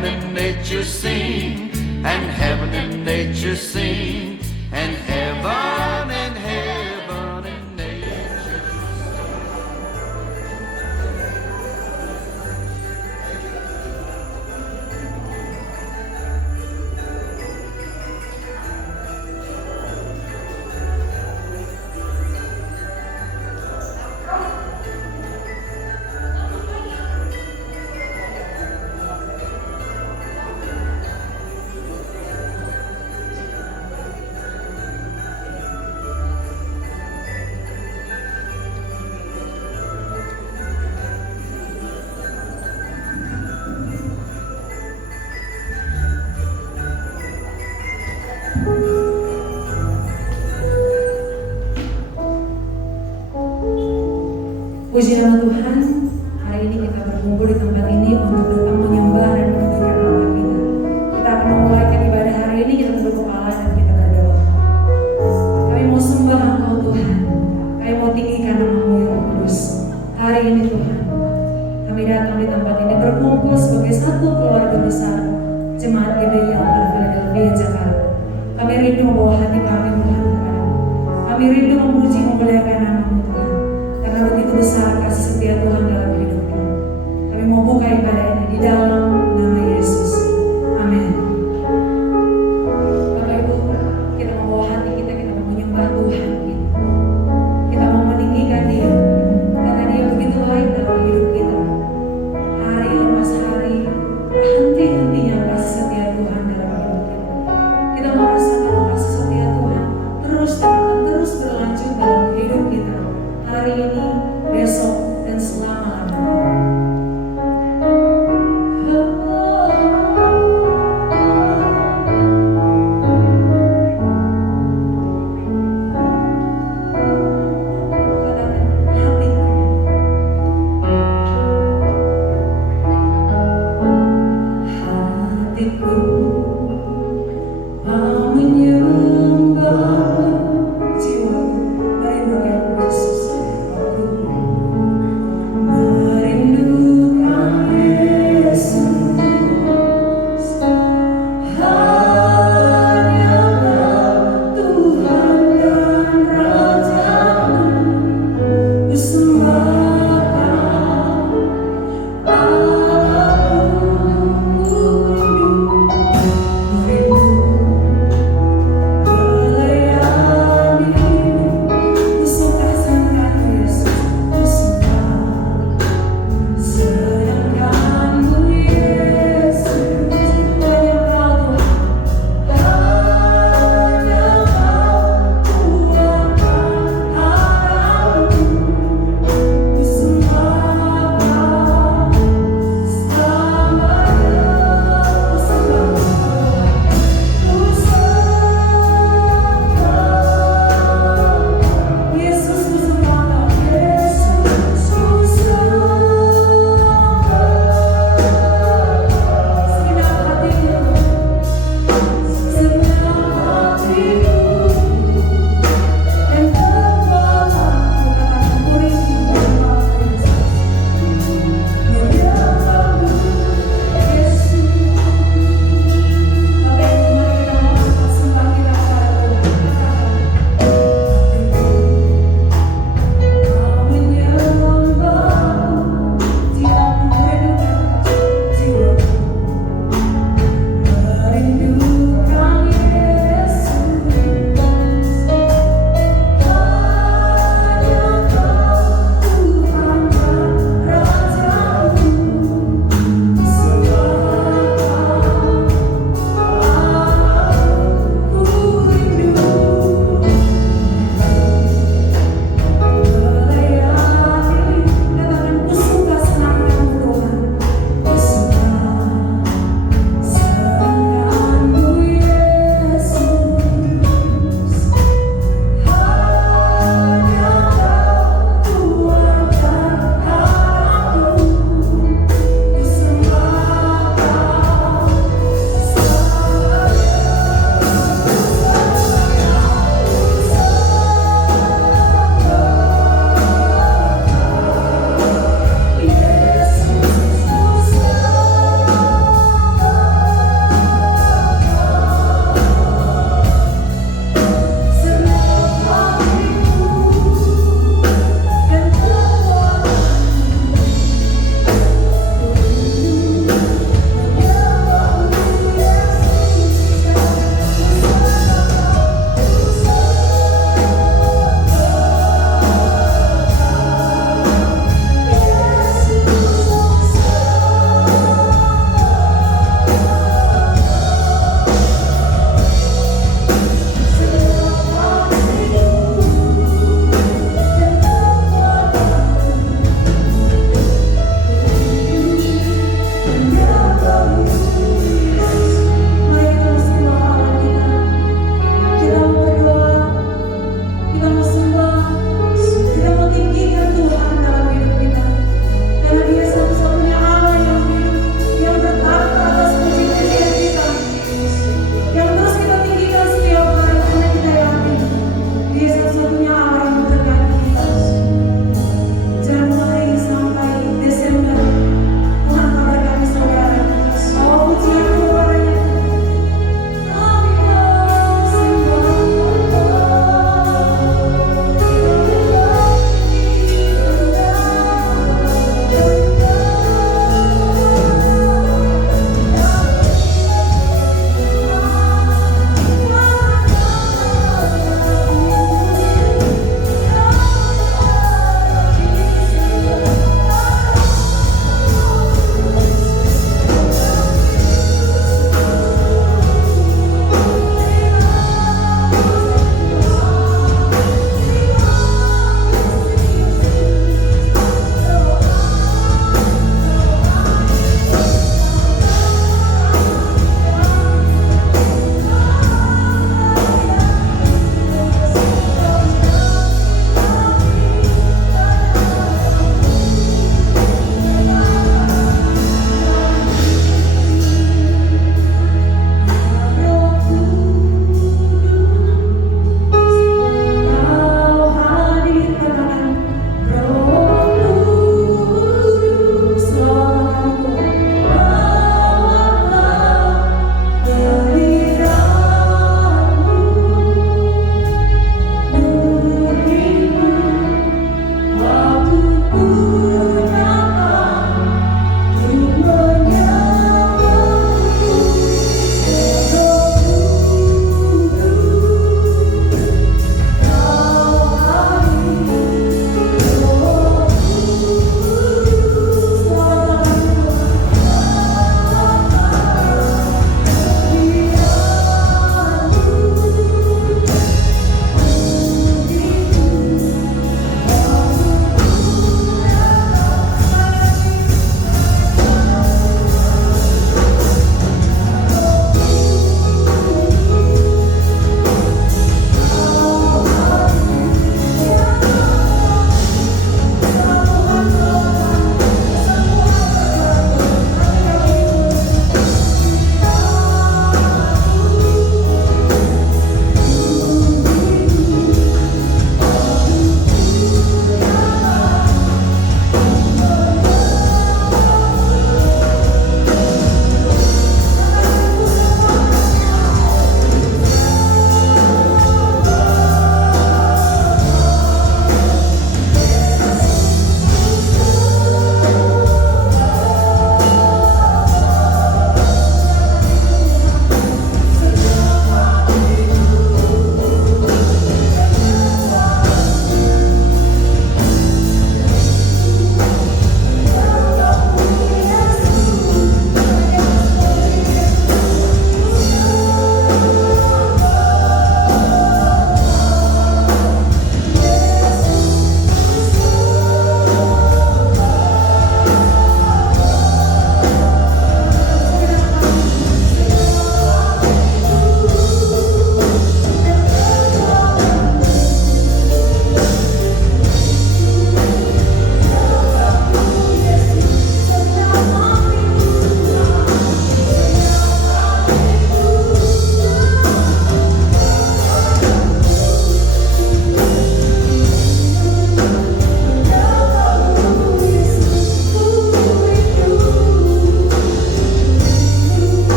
heaven and nature sing, and heaven and nature sing, and heaven and heaven and nature. Puji nama Tuhan, hari ini kita berkumpul di tempat ini untuk datang menyembah dan memuliakan Allah kita. Kita akan memulaikan ibadah hari ini, kita tunduk kepala dan kita berdoa. Kami mau sembah Engkau Tuhan, kami mau tinggikan nama-Mu yang kudus. Hari ini Tuhan, kami datang di tempat ini berkumpul sebagai satu keluarga besar Jemaat GBI Altar Philadelphia Jakarta. Kami rindu membawa hati kami Tuhan kepadamu. Kami rindu memuji memuliakan nama-Mu Tuhan. Karena begitu besar kasih setia Tuhan dalam hidup kami. Kami mau buka ibadah ini di dalam nama Yesus. Amin. Bapak Ibu, kita membawa hati kita mau menyembah Tuhan kita. Kita mau meninggikan Dia, karena Dia begitu baik dalam hidup kita. Hari lepas hari, henti-hentinya kasih setia Tuhan dalam hidup kita. Kita mau rasakan kasih setia Tuhan terus dan akan terus berlanjut dalam hidup kita. Hari ini, besok, dan selama-lamanya.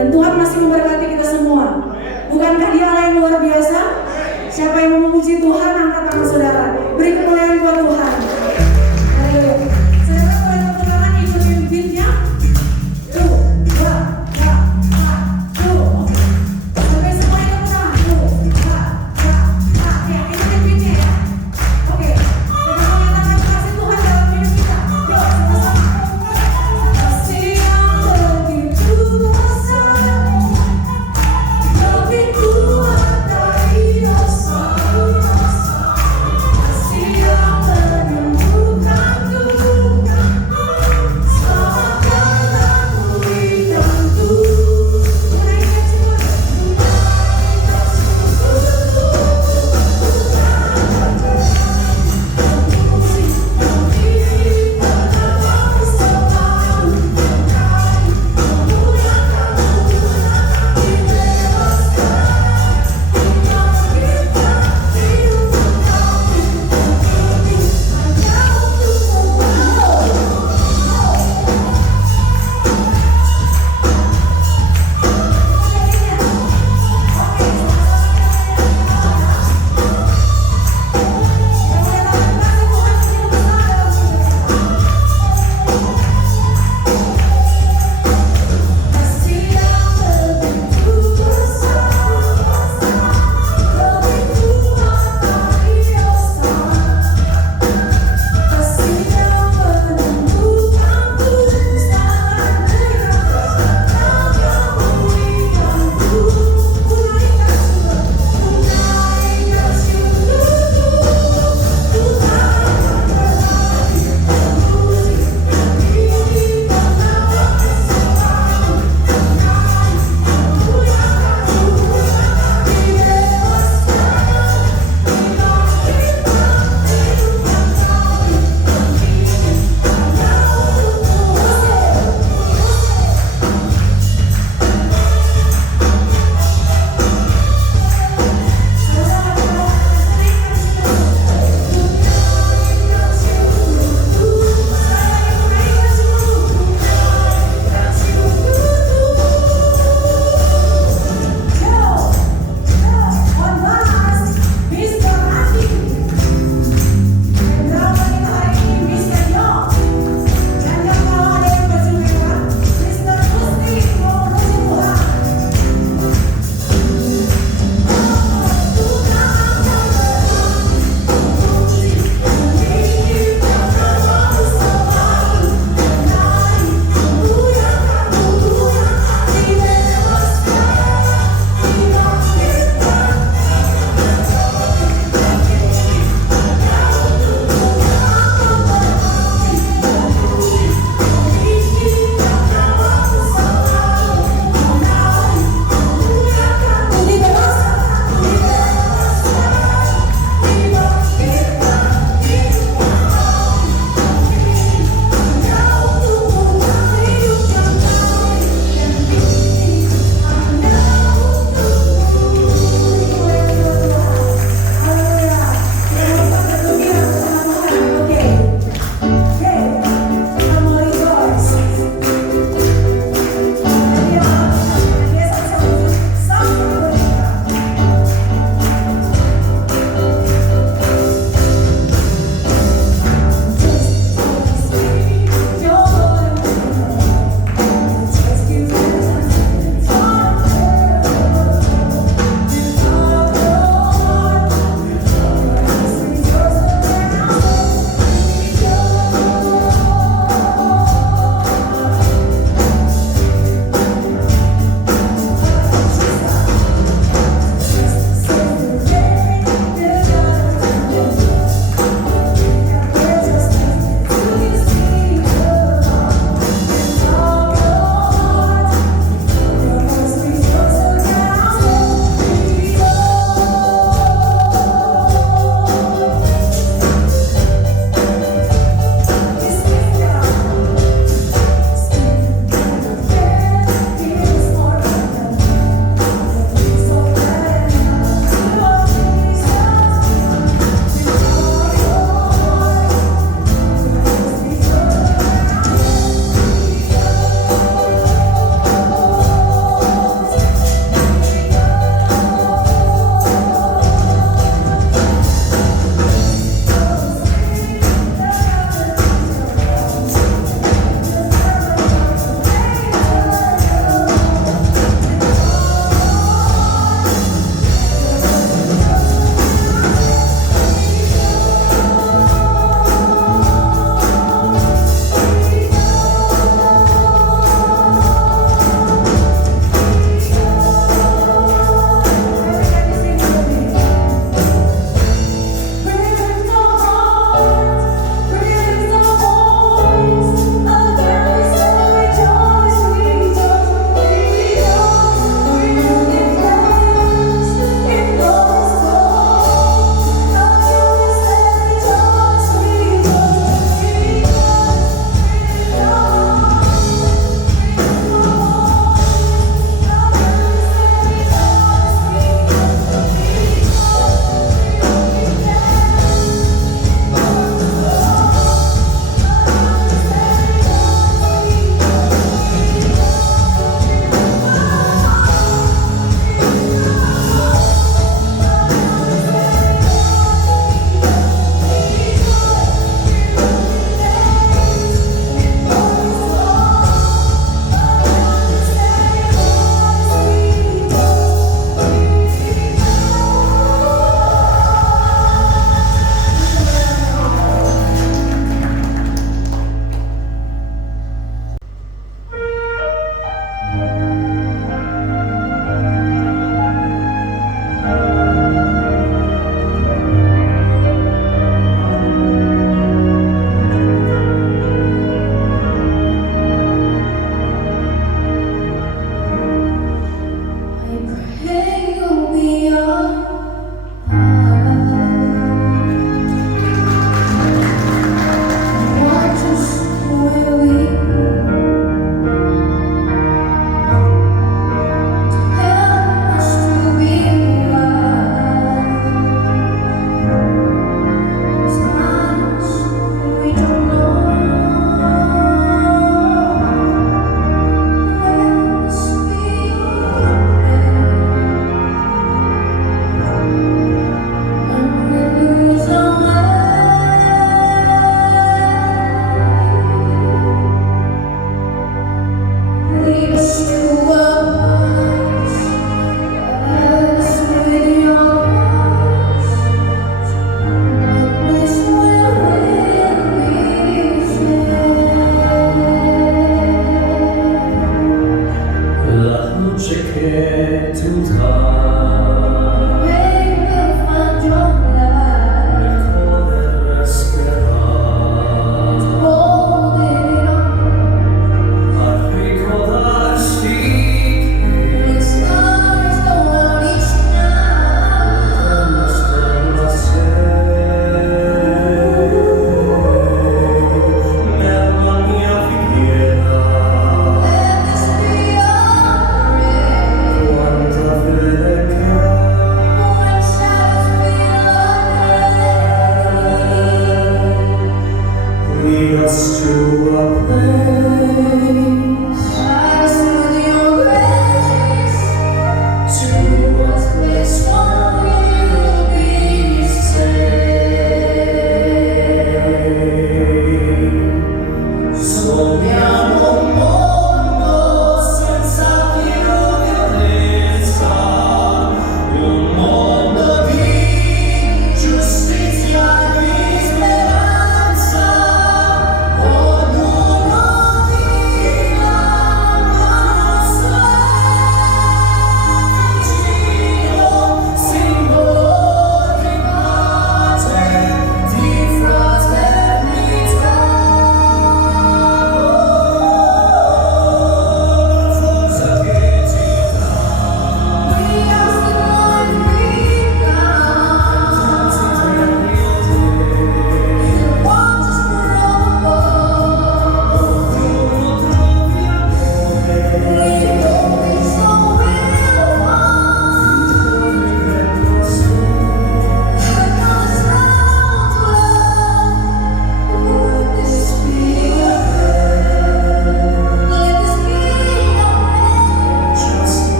Dan Tuhan masih memberkati kita semua. Bukankah Dia Allah yang luar biasa? Siapa yang mau memuji Tuhan, angkat tangan saudara. Beri kemuliaan buat Tuhan. Haleluya. Saudara boleh tepuk tangan ikutin beatnya. 2, 2, 1, 2. Sampai semua tepuk tangan. 2, 2, 1. Ya, ikutin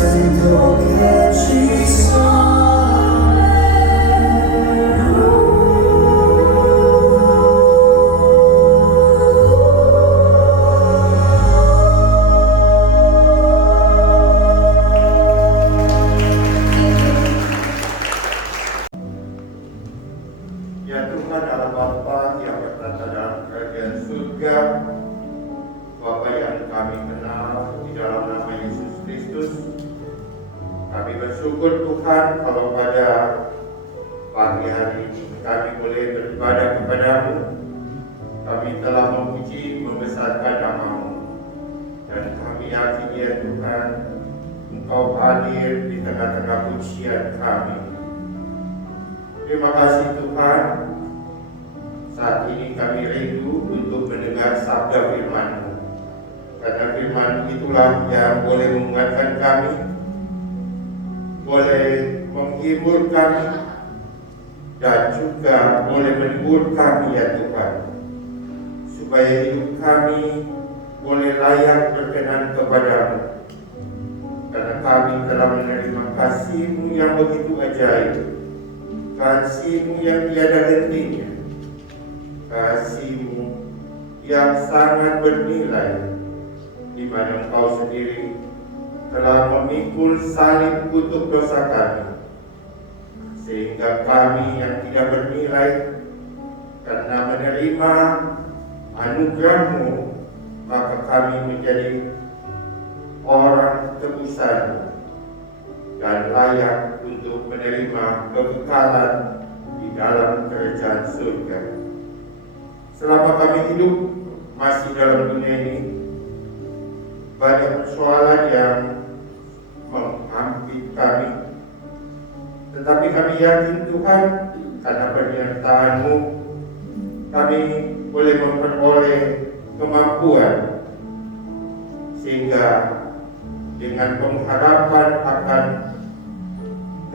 sento che ci sono. Ya Tuhan Allah Bapa yang bertata dalam kerajaan surga, Bapa yang kami kenal di dalam nama Yesus Kristus, kami bersyukur Tuhan kalau pada pagi hari ini kami boleh beribadah kepadamu. Kami telah memuji membesarkan nama-Mu, dan kami yakin ya Tuhan, Engkau hadir di tengah-tengah pujian kami. Terima kasih Tuhan, saat ini kami rindu untuk mendengar sabda firman-Mu. Karena firman itulah yang boleh menguatkan kami, boleh menghibur kami, dan juga boleh menghibur kami ya Tuhan. Supaya hidup kami boleh layak berkenan kepadamu. Karena kami telah menerima kasih-Mu yang begitu ajaib, kasih-Mu yang tiada hentinya, kasih-Mu yang sangat bernilai, di mana Engkau sendiri telah memikul salib untuk dosa kami, sehingga kami yang tidak bernilai karena menerima anugerah-Mu, maka kami menjadi orang tebusan dan layak untuk menerima kekekalan di dalam kerajaan surga. Selama kami hidup masih dalam dunia ini, banyak persoalan yang menghampiri kami, tetapi kami yakin Tuhan, karena penyertaan-Mu, kami boleh memperoleh kemampuan, sehingga dengan pengharapan akan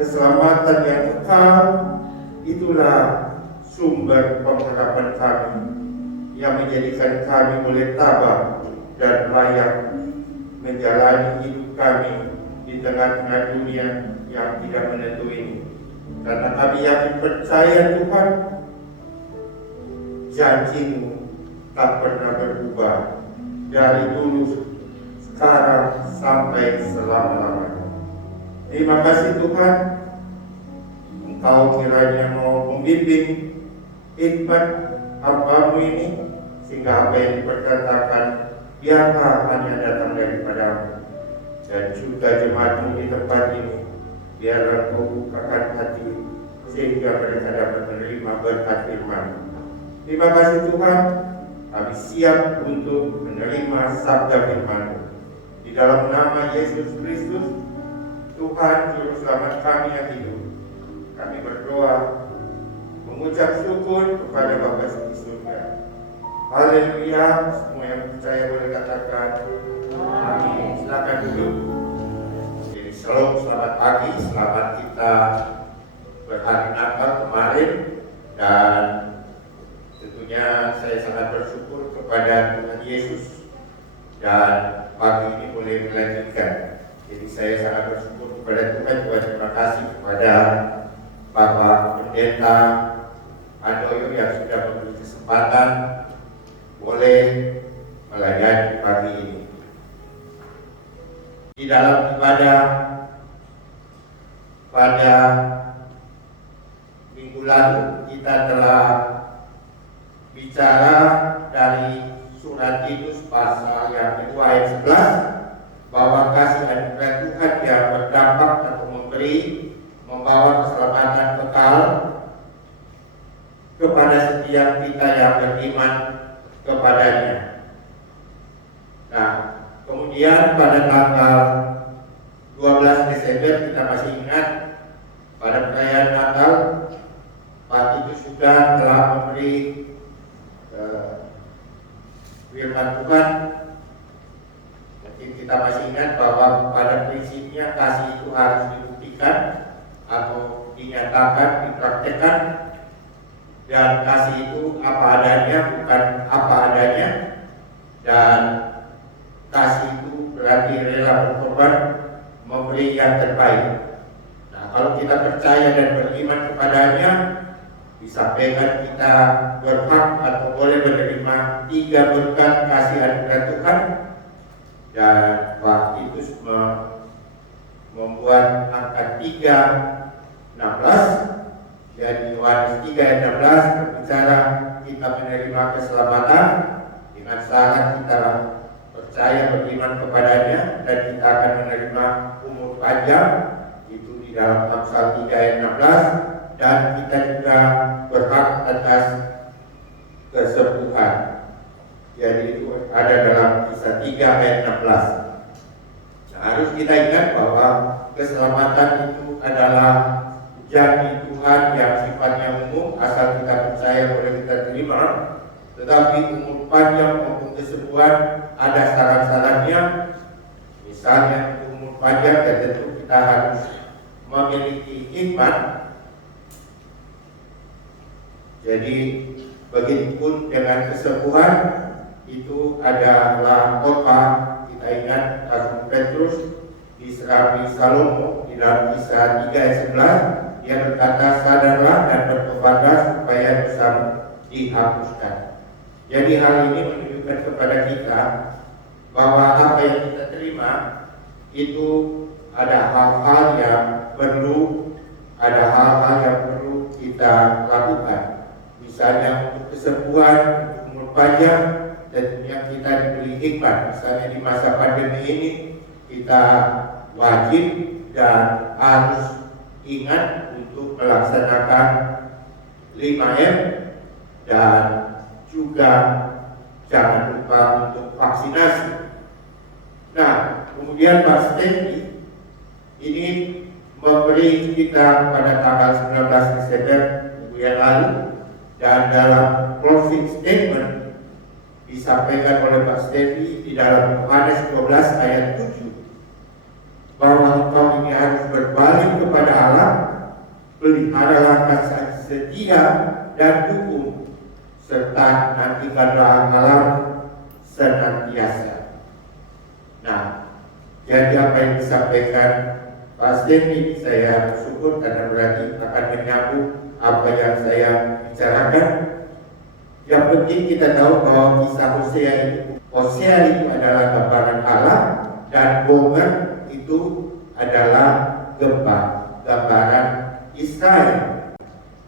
keselamatan yang kekal, itulah sumber pengharapan kami yang menjadikan kami boleh tabah dan layak menjalani hidup kami di tengah-tengah dunia yang tidak menentu ini. Karena kami yakin percaya Tuhan, janji-Mu tak pernah berubah dari dulu, sekarang, sampai selama-lamanya. Terima kasih Tuhan, Engkau kiranya mau membimbing hikmat hamba-Mu ini, sehingga apa yang diperkatakan biarlah hanya datang daripada-Mu, dan juga jemaat-Mu di tempat ini, biarlah Kau bukakan hati sehingga mereka dapat menerima berkat firman. Terima kasih Tuhan, kami siap untuk menerima sabda firman-Mu. Di dalam nama Yesus Kristus, Tuhan Juru Selamat kami yang hidup, kami berdoa mengucap syukur kepada Bapa di surga. Haleluya. Semua yang percaya boleh katakan amin. Silakan duduk. Jadi shalom, selamat pagi, selamat kita berhari Natal kemarin, dan tentunya saya sangat bersyukur kepada Tuhan Yesus, dan pagi ini boleh melanjutkan. Jadi saya sangat bersyukur kepada Tuhan. Terima kasih kepada Bapak Pendeta Handoyo yang sudah memberi kesempatan boleh melayani pagi ini. Di dalam ibadah pada minggu lalu kita telah bicara dari surat Titus pasal yang kedua ayat 11, bahwa kasih anugerah Tuhan yang berdampak atau membawa keselamatan kekal kepada setiap kita yang beriman kepadanya. Nah, kemudian pada tanggal 12 Desember kita masih ingat, pada perayaan Natal, Pak Titus sudah telah memberi firman Tuhan. Mungkin kita masih ingat bahwa pada prinsipnya kasih itu harus dibuktikan atau dinyatakan, dipraktekkan, dan kasih itu apa adanya, bukan apa adanya, dan kasih itu berarti rela berkorban, memberi memberi yang terbaik. Nah, kalau kita percaya dan beriman kepadanya, disampaikan kita berhak atau boleh menerima 3 berkat kasih anugerah Tuhan. Dan Pak Titus membuat angka 3:16. Dan Yohanes 3 ayat 16 berbicara kita menerima keselamatan dengan syarat kita percaya beriman kepadanya, dan kita akan menerima umur panjang, itu di dalam Amsal 3 ayat 16. Dan kita juga berhak atas kesembuhan, jadi itu ada dalam Kisah 3 ayat 16. Nah, harus kita ingat bahwa keselamatan itu adalah janji Tuhan yang sifatnya umum, asal kita percaya boleh kita terima. Tetapi umur panjang maupun kesembuhan ada syarat-syaratnya. Misalnya umur panjang, dan tentu kita harus memiliki hikmat. Jadi begitupun dengan kesembuhan, itu adalah khotbah. Kita ingat Rasul Petrus di Serabi Salomo di dalam Kisah 3 ayat 11, dia berkata, sadarlah dan bertobatlah supaya dosa dihapuskan. Jadi hal ini menunjukkan kepada kita bahwa apa yang kita terima itu ada hal-hal yang perlu kita lakukan. Misalnya untuk kesembuhan, untuk umur panjang, tentunya kita diberi hikmat. Misalnya di masa pandemi ini kita wajib dan harus ingat untuk melaksanakan 5M, dan juga jangan lupa untuk vaksinasi. Nah, kemudian Pak Stevi ini memberi kita pada tanggal 19 Desember minggu yang lalu, dan dalam closing statement disampaikan oleh Pak Stevi di dalam Yohanes 12 ayat 7 bahwa engkau ini harus berbalik kepada Allah, peliharalah kasih setia dan hukum, serta nantikanlah Allah senantiasa. Nah, jadi apa yang disampaikan Pak Stevi, saya bersyukur karena berarti akan menyambung apa yang saya bicarakan. Yang penting kita tahu bahwa kisah Hosea itu adalah gambaran Allah, dan Gomer itu adalah gambaran Israel.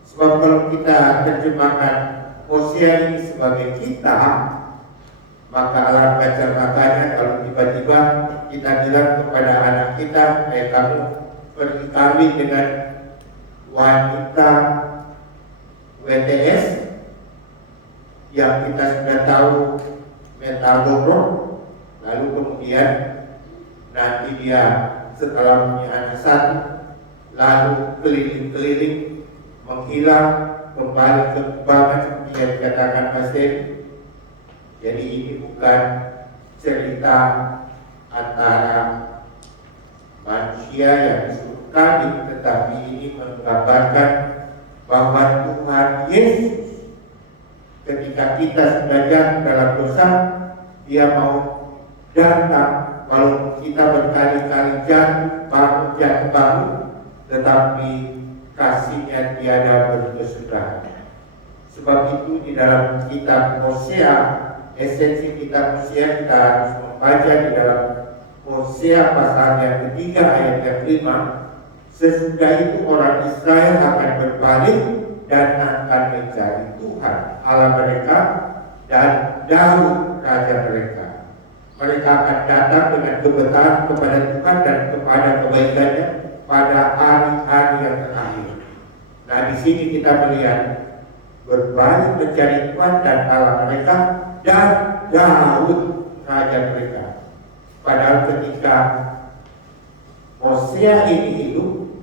Sebab kalau kita terjemahkan Hosea ini sebagai kita, maka alangkah celakanya kalau tiba-tiba kita bilang kepada anak kita, kamu pergi kawin dengan wanita WTS yang kita sudah tahu metaboron, lalu kemudian nanti dia setelah punya anak satu, lalu keliling-keliling menghilang kembali ke kubangan seperti yang dikatakan Mas Devi. Jadi ini bukan cerita antara manusia yang disuruh kawin, tetapi ini menggambarkan bahwa Tuhan Yesus ketika kita sudah jatuh dalam dosa, dia mau datang. Walaupun kita berkali-kali jatuh bangun, tetapi kasihnya tiada berkesudahan. Sebab itu di dalam kitab Hosea, esensi kitab Hosea kita harus membaca di dalam Hosea pasal yang ketiga ayat yang 5. Sesudah itu orang Israel akan berbalik dan akan mencari Tuhan Allah mereka dan Daud raja mereka. Mereka akan datang dengan kebenaran kepada Tuhan dan kepada kebaikannya pada hari-hari yang terakhir. Nah, di sini kita melihat berbalik mencari Tuhan dan Allah mereka dan Daud raja mereka. Padahal ketika Hosea ini hidup,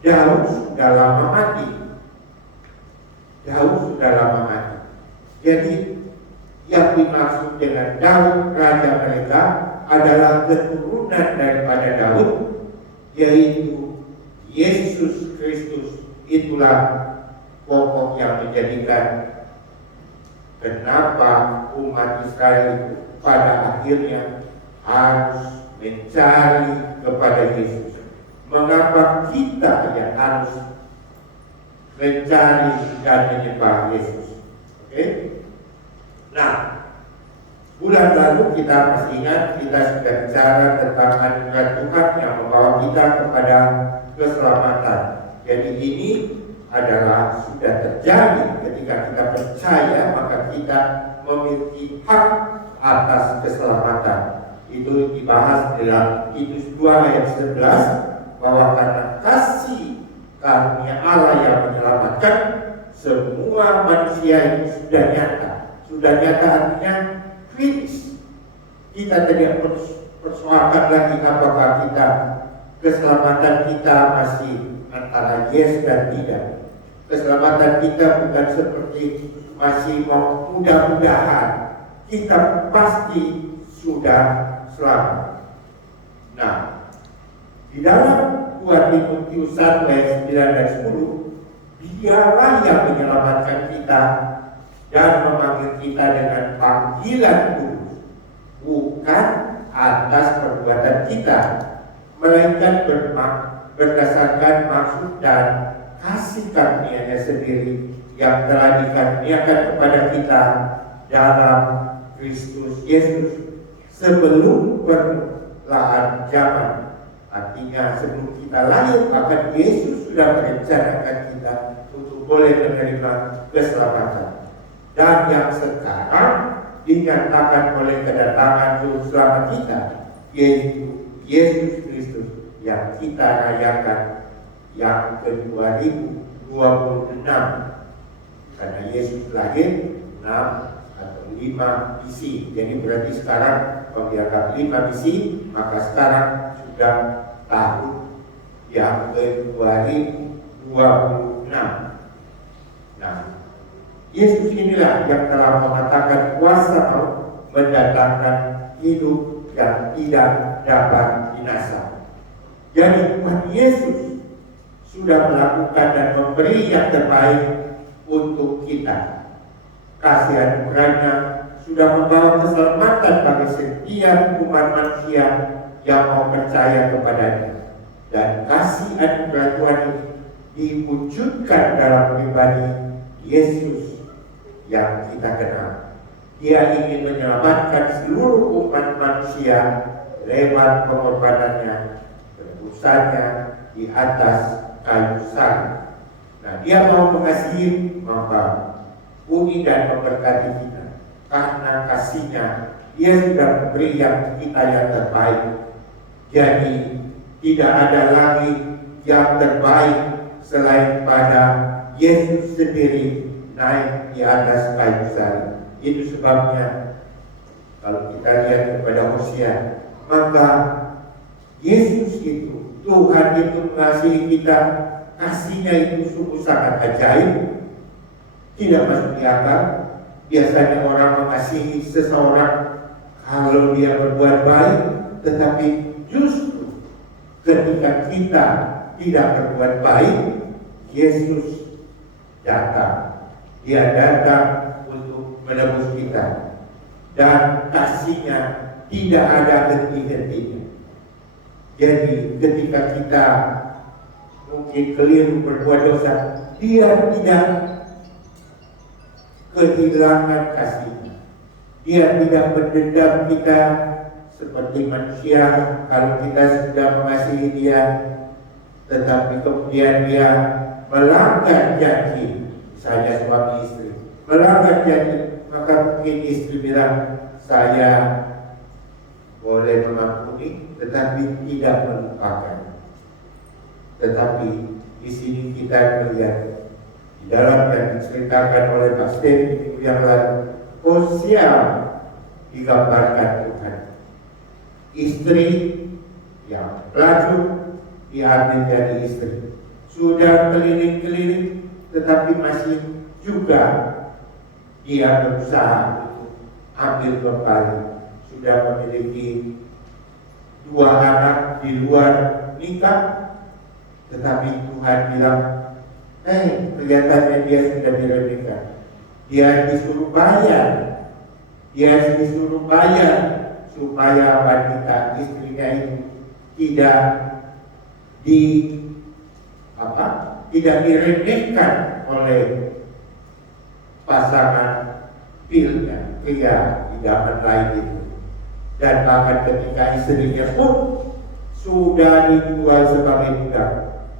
Daud sudah lama mati. Jadi yang dimaksud dengan Daud raja mereka adalah keturunan daripada Daud, yaitu Yesus Kristus. Itulah pokok yang menjadikan kenapa umat Israel itu pada akhirnya harus mencari kepada Yesus. mengapa kita yang harus mencari dan menyembah Yesus. Oke? Nah, bulan lalu kita masih ingat kita sudah bicara tentang anugerah Tuhan yang membawa kita kepada keselamatan. Jadi ini adalah sudah terjadi ketika kita percaya, maka kita memiliki hak atas keselamatan. Itu dibahas dalam Titus 2 ayat 11 bahwa karena kasih karunia Allah yang menyelamatkan semua manusia itu sudah nyata. Sudah nyata artinya finish. Kita tidak persoalkan lagi apakah keselamatan kita masih antara yes dan tidak. Keselamatan kita bukan seperti masih mudah-mudahan. Kita pasti sudah selamat. Nah, di dalam 2 Timotius 1 ayat 9 dan 10, Dialah yang menyelamatkan kita dan memanggil kita dengan panggilan kudus, bukan atas perbuatan kita, melainkan berdasarkan maksud dan kasih karunia-Nya sendiri yang telah dikaruniakan kepada kita dalam Kristus Yesus sebelum permulaan zaman. Artinya sebelum kita lahir, maka Yesus sudah merencanakan kita untuk boleh menerima keselamatan. Dan yang sekarang dinyatakan oleh kedatangan Juru Selamat kita, yaitu Yesus Kristus yang kita rayakan yang ke-2026. Karena Yesus lahir 6 atau 5 BC. Jadi berarti sekarang kalau dianggap 5 BC, maka sekarang sudah tahun yang ke-2026. Nah, Yesus inilah yang telah mengatakan kuasa maut mendatangkan hidup yang tidak dapat binasa. Jadi Tuhan Yesus sudah melakukan dan memberi yang terbaik untuk kita. Kasih anugerahnya sudah membawa keselamatan bagi setiap umat manusia yang mau percaya kepadanya. Dan kasih anugerah Tuhan ini diwujudkan dalam pribadi Yesus yang kita kenal. Dia ingin menyelamatkan seluruh umat manusia lewat pengorbanannya, tebusannya di atas kayu salib. Nah, Dia mau mengasihi, mengampuni dan memberkati kita. Karena kasih-Nya, Dia sudah memberi yang kita yang terbaik. Jadi tidak ada lagi yang terbaik selain pada Yesus sendiri naik di atas kayu salib. Itu sebabnya kalau kita lihat kepada Hosea, maka Yesus itu, Tuhan itu mengasihi kita, kasih-Nya itu sungguh sangat ajaib, tidak masuk di akal. Biasanya orang mengasihi seseorang kalau dia berbuat baik, tetapi justru ketika kita tidak berbuat baik, Yesus datang. Dia datang untuk menebus kita, dan kasih-Nya tidak ada henti-hentinya. Jadi ketika kita mungkin keliru berbuat dosa, Dia tidak kehilangan kasih-Nya. Dia tidak mendendam kita seperti manusia kalau kita sudah mengasihi Dia, tetapi kemudian Dia melanggar janji. Misalnya suami istri melanggar janji, maka mungkin istri bilang, saya boleh mengampuni tetapi tidak melupakan. Tetapi di sini kita melihat di dalam yang diceritakan oleh Pak Steve di minggu yang lalu, Hosea digambarkan Tuhan, istri yang pelacur diambil dari istri, sudah keliling-keliling tetapi masih juga dia berusaha untuk ambil kembali. Sudah memiliki 2 anak di luar nikah, tetapi Tuhan bilang, kelihatannya dia sudah diremehkan. Dia disuruh bayar supaya wanita istrinya itu tidak di tidak diremehkan oleh pasangan pilnya, pria idaman lain itu. Dan bahkan ketika istrinya pun sudah dijual sebagai budak.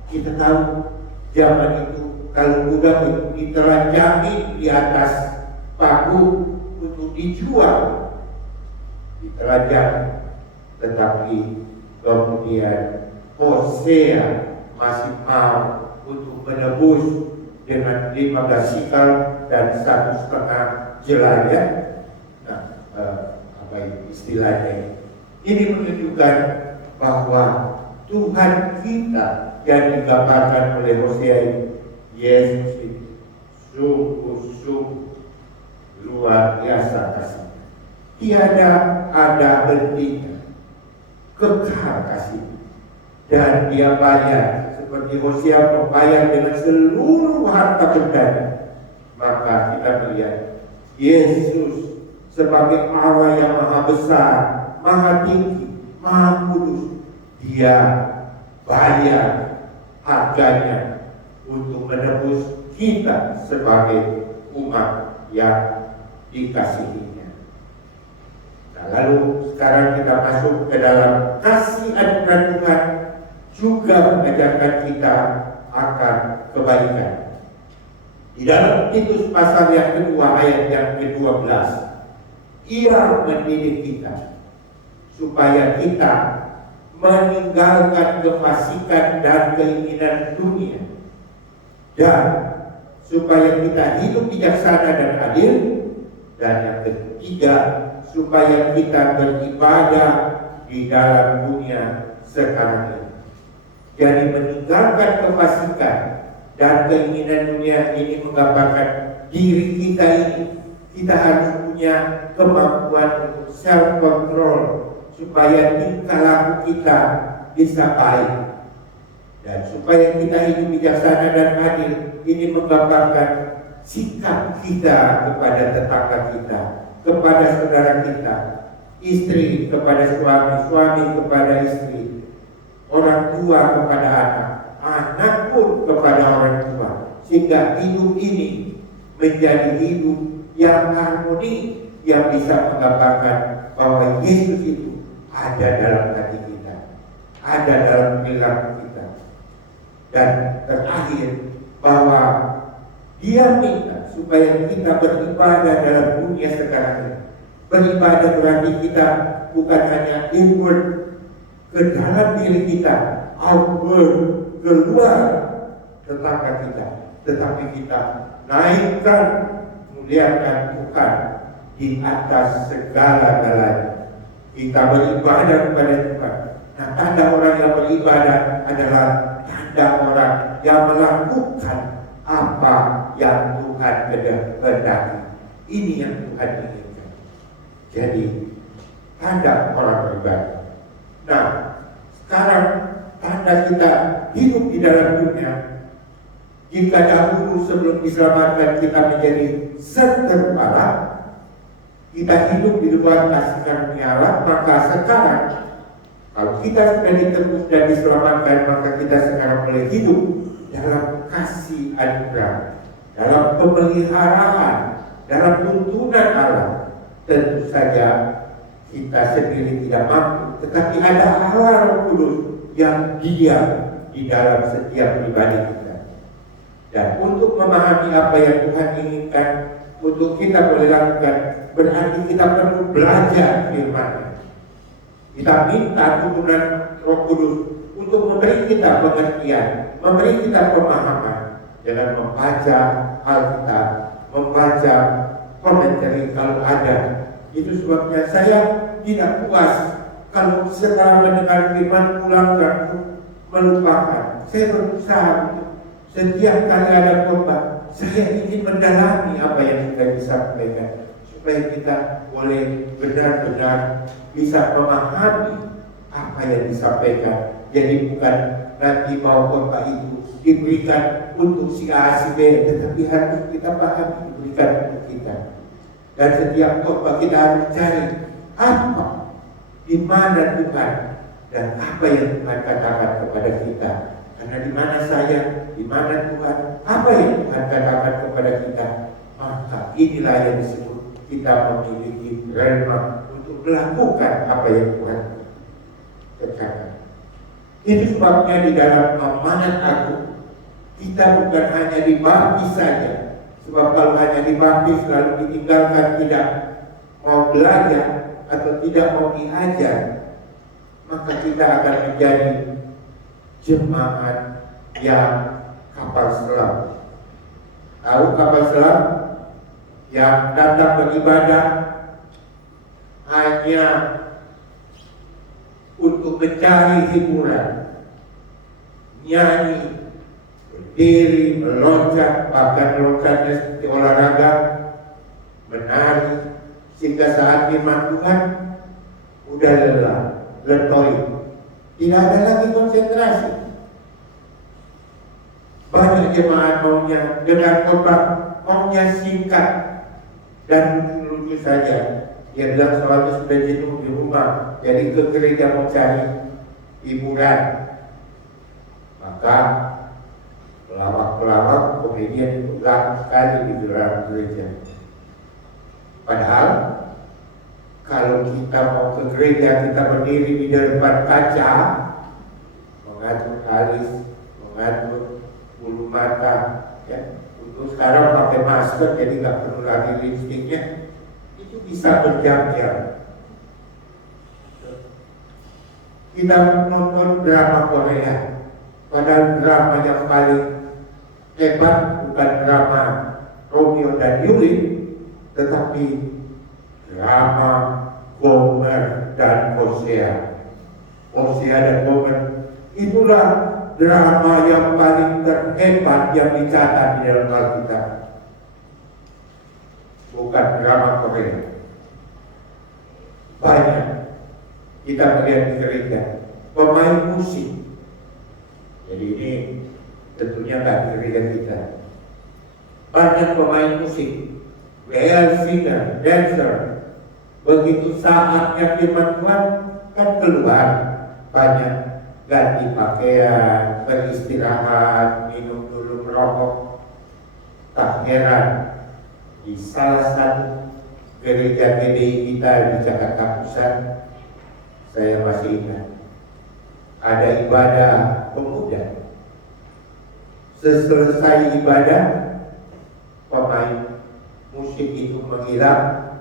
Kita tahu zaman itu kalau budak itu ditelanjangi di atas paku untuk dijual, ditelanjangi. Tetapi kemudian Hosea masih mau untuk menebus dengan 15 sikal dan 1,5 jelajah. Nah, apa istilahnya? Ini menunjukkan bahwa Tuhan kita yang digambarkan oleh Hosea ini, Yesus itu sungguh-sungguh luar biasa kasih. Tiada ada hentinya, kekal kasih, dan Dia bayar seperti Hosea membayar dengan seluruh harta bendanya. Maka kita melihat Yesus sebagai Allah yang maha besar, maha tinggi, maha kudus. Dia bayar harganya untuk menebus kita sebagai umat yang dikasihinya. Nah, lalu sekarang kita masuk ke dalam kasih anugerah Tuhan juga mengajarkan kita akan kebaikan. Di dalam Titus pasal yang kedua ayat yang ke-12, Ia mendidik kita supaya kita meninggalkan kefasikan dan keinginan dunia, dan supaya kita hidup bijaksana dan adil, dan yang ketiga supaya kita beribadah di dalam dunia sekarang ini. Jadi meninggalkan kefasikan dan keinginan dunia ini menggambarkan diri kita ini. Kita harus punya kemampuan untuk self control supaya tingkah laku kita bisa baik, dan supaya kita hidup bijaksana dan adil. Ini menggambarkan sikap kita kepada tetangga kita, kepada saudara kita, istri kepada suami, suami kepada istri, orang tua kepada anak, anak pun kepada orang tua, sehingga hidup ini menjadi hidup yang harmoni, yang bisa menggambarkan bahwa Yesus itu ada dalam hati kita, ada dalam perilaku kita. Dan terakhir, bahwa Dia minta supaya kita beribadah dalam dunia sekarang ini. Beribadah berarti kita bukan hanya inward, ke dalam diri kita, outward, keluar tetangga kita, tetapi kita naikkan, muliakan Tuhan di atas segala-galanya. Kita beribadah kepada Tuhan. Nah, tanda orang yang beribadah adalah tanda orang yang melakukan apa yang Tuhan kehendaki. Ini yang Tuhan inginkan. Jadi tanda orang beribadah. Nah, sekarang tanda kita hidup di dalam dunia. Jika dahulu sebelum diselamatkan kita menjadi serba, kita hidup di luar kasih karunia Allah, maka sekarang kalau kita sudah ditebus dan diselamatkan, maka kita sekarang boleh hidup dalam kasih anugerah, dalam pemeliharaan, dalam tuntunan Allah. Tentu saja kita sendiri tidak mampu, tetapi ada Allah Roh Kudus yang diam di dalam setiap pribadi kita. Dan untuk memahami apa yang Tuhan inginkan untuk kita boleh lakukan, berarti kita perlu belajar firman-Nya. Kita minta turunan Roh Kudus untuk memberi kita pengertian, memberi kita pemahaman dengan membaca Alkitab, membaca komentari kalau ada. Itu sebabnya saya tidak puas kalau setelah mendengar firman pulang dan melupakan. Saya berusaha setiap kali ada khotbah, saya ingin mendalami apa yang sudah disampaikan, supaya kita boleh benar-benar bisa memahami apa yang disampaikan. Jadi bukan nanti bahwa khotbah itu diberikan untuk si A, si B, tetapi harus kita pahami diberikan untuk kita. Dan setiap khotbah kita harus cari apa, di mana Tuhan dan apa yang Tuhan katakan kepada kita. Karena di mana saya, di mana Tuhan, apa yang Tuhan katakan kepada kita, maka inilah yang disebut kita memiliki rema untuk melakukan apa yang Tuhan katakan. Itu sebabnya di dalam amanat aku, kita bukan hanya dibaptis saja. Sebab kalau hanya dibaptis lalu ditinggalkan, tidak mau belajar atau tidak mau diajar, maka kita akan menjadi jemaat yang kapal selam. Tahu kapal selam yang datang beribadah hanya untuk mencari hiburan, nyanyi, berdiri, meloncat, bahkan loncatnya seperti olahraga, menari, sehingga saat firman Tuhan udah lelah, letoi, tidak ada lagi konsentrasi. Banyak jemaat maunya dengan khotbah, maunya singkat dan lucu saja. Dia bilang soalnya sudah jenuh di rumah, jadi ke gereja mau cari hiburan. Maka pelawak-pelawak komedian itu galak sekali di dalam gereja. Padahal kalau kita mau ke gereja, kita berdiri di depan kaca, mengatur alis, mengatur bulu mata, ya. Untuk sekarang pakai masker, jadi nggak perlu lagi lipstiknya. Itu bisa berjam-jam. Kita nonton drama Korea, padahal drama yang paling hebat bukan drama Romeo dan Juliet, tetapi drama Gomer dan Hosea. Hosea dan Gomer itulah drama yang paling terhebat yang dicatat di dalam Alkitab. Bukan drama Korea. Banyak kita melihat di gereja pemain musik. Jadi ini tentunya nggak di gereja kita. Banyak pemain musik, real singer, dancer. Begitu saatnya firman Tuhan kan keluar, banyak ganti pakaian, beristirahat, minum dulu, merokok. Tak heran di salah satu gereja GBI kita di Jakarta Pusat, saya masih ingat ada ibadah pemuda. Seselesai ibadah, pemain musik itu menghilang.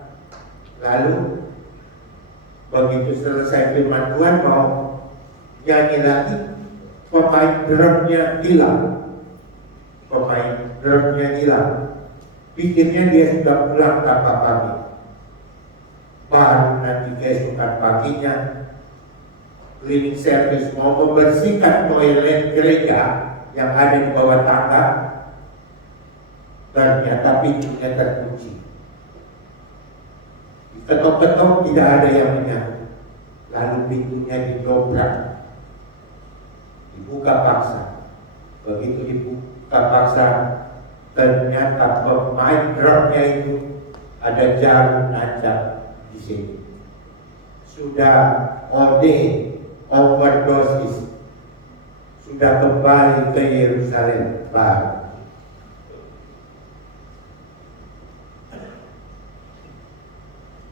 Lalu begitu selesai firman Tuhan mau nyanyi lagi, pemain drumnya hilang. Pemain drumnya hilang. Pikirnya dia sudah pulang tanpa pamit. Baru nanti keesokan paginya cleaning service mau membersihkan toilet gereja yang ada di bawah tangga, ternyata pintunya terkunci. Ketok-ketok tidak ada yang menyambut. Lalu pintunya didobrak, dibuka paksa. Begitu dibuka paksa, ternyata pemain drumnya itu ada jarum nancap di sini. Sudah OD, overdosis, sudah kembali ke Yerusalem baru.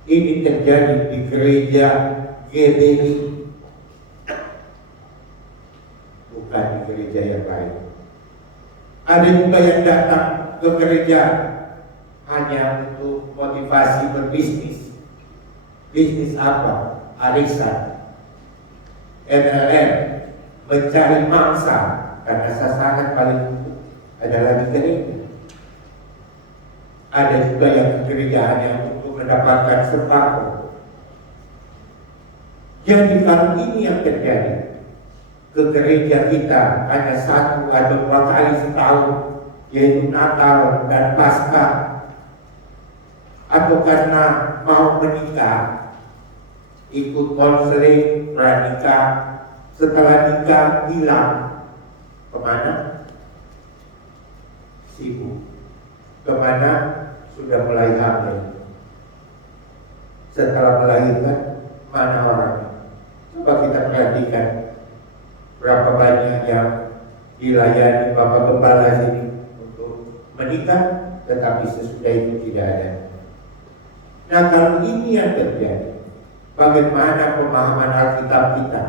Ini terjadi di gereja GBI, bukan di gereja yang lain. Ada juga yang datang ke gereja hanya untuk motivasi berbisnis. Bisnis apa? Arisan, MLM, mencari mangsa, karena sasaran paling adalah di gereja. Ada juga yang ke gereja hanya mendapatkan sembako. Jadi kalau ini yang terjadi, ke gereja kita hanya 1 atau 2 kali setahun, yaitu Natal dan Paskah, atau karena mau menikah, ikut konseling pranikah, setelah nikah hilang. Kemana? Sibuk. Kemana? Sudah mulai hamil. Setelah melahirkan, mana orangnya? Coba kita perhatikan yang dilayani Bapak Gembala sini untuk menikah, tetapi sesudah itu tidak ada. Nah, kalau ini yang terjadi, bagaimana pemahaman Alkitab kita?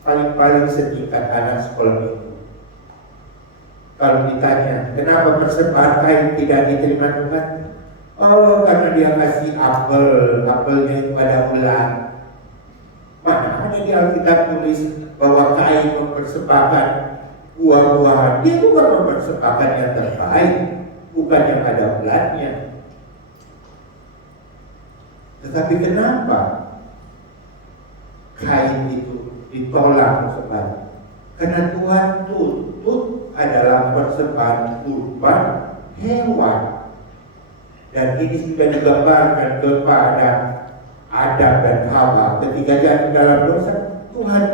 Paling-paling setingkat anak sekolah minggu. Kalau ditanya, kenapa persembahan kain tidak diterima Tuhan? Oh, karena dia kasih apelnya itu ada ular. Mana ada di Alkitab tulis bahwa kain mempersembahkan buah-buahan? Dia juga mempersembahkan yang terbaik, bukan yang ada ularnya. Tetapi kenapa kain itu ditolak sebenarnya? Karena Tuhan tuntut adalah persembahan kurban hewan. Dan ini sudah digambarkan kepada Adam dan Hawa ketika jatuh dalam dosa. Tuhan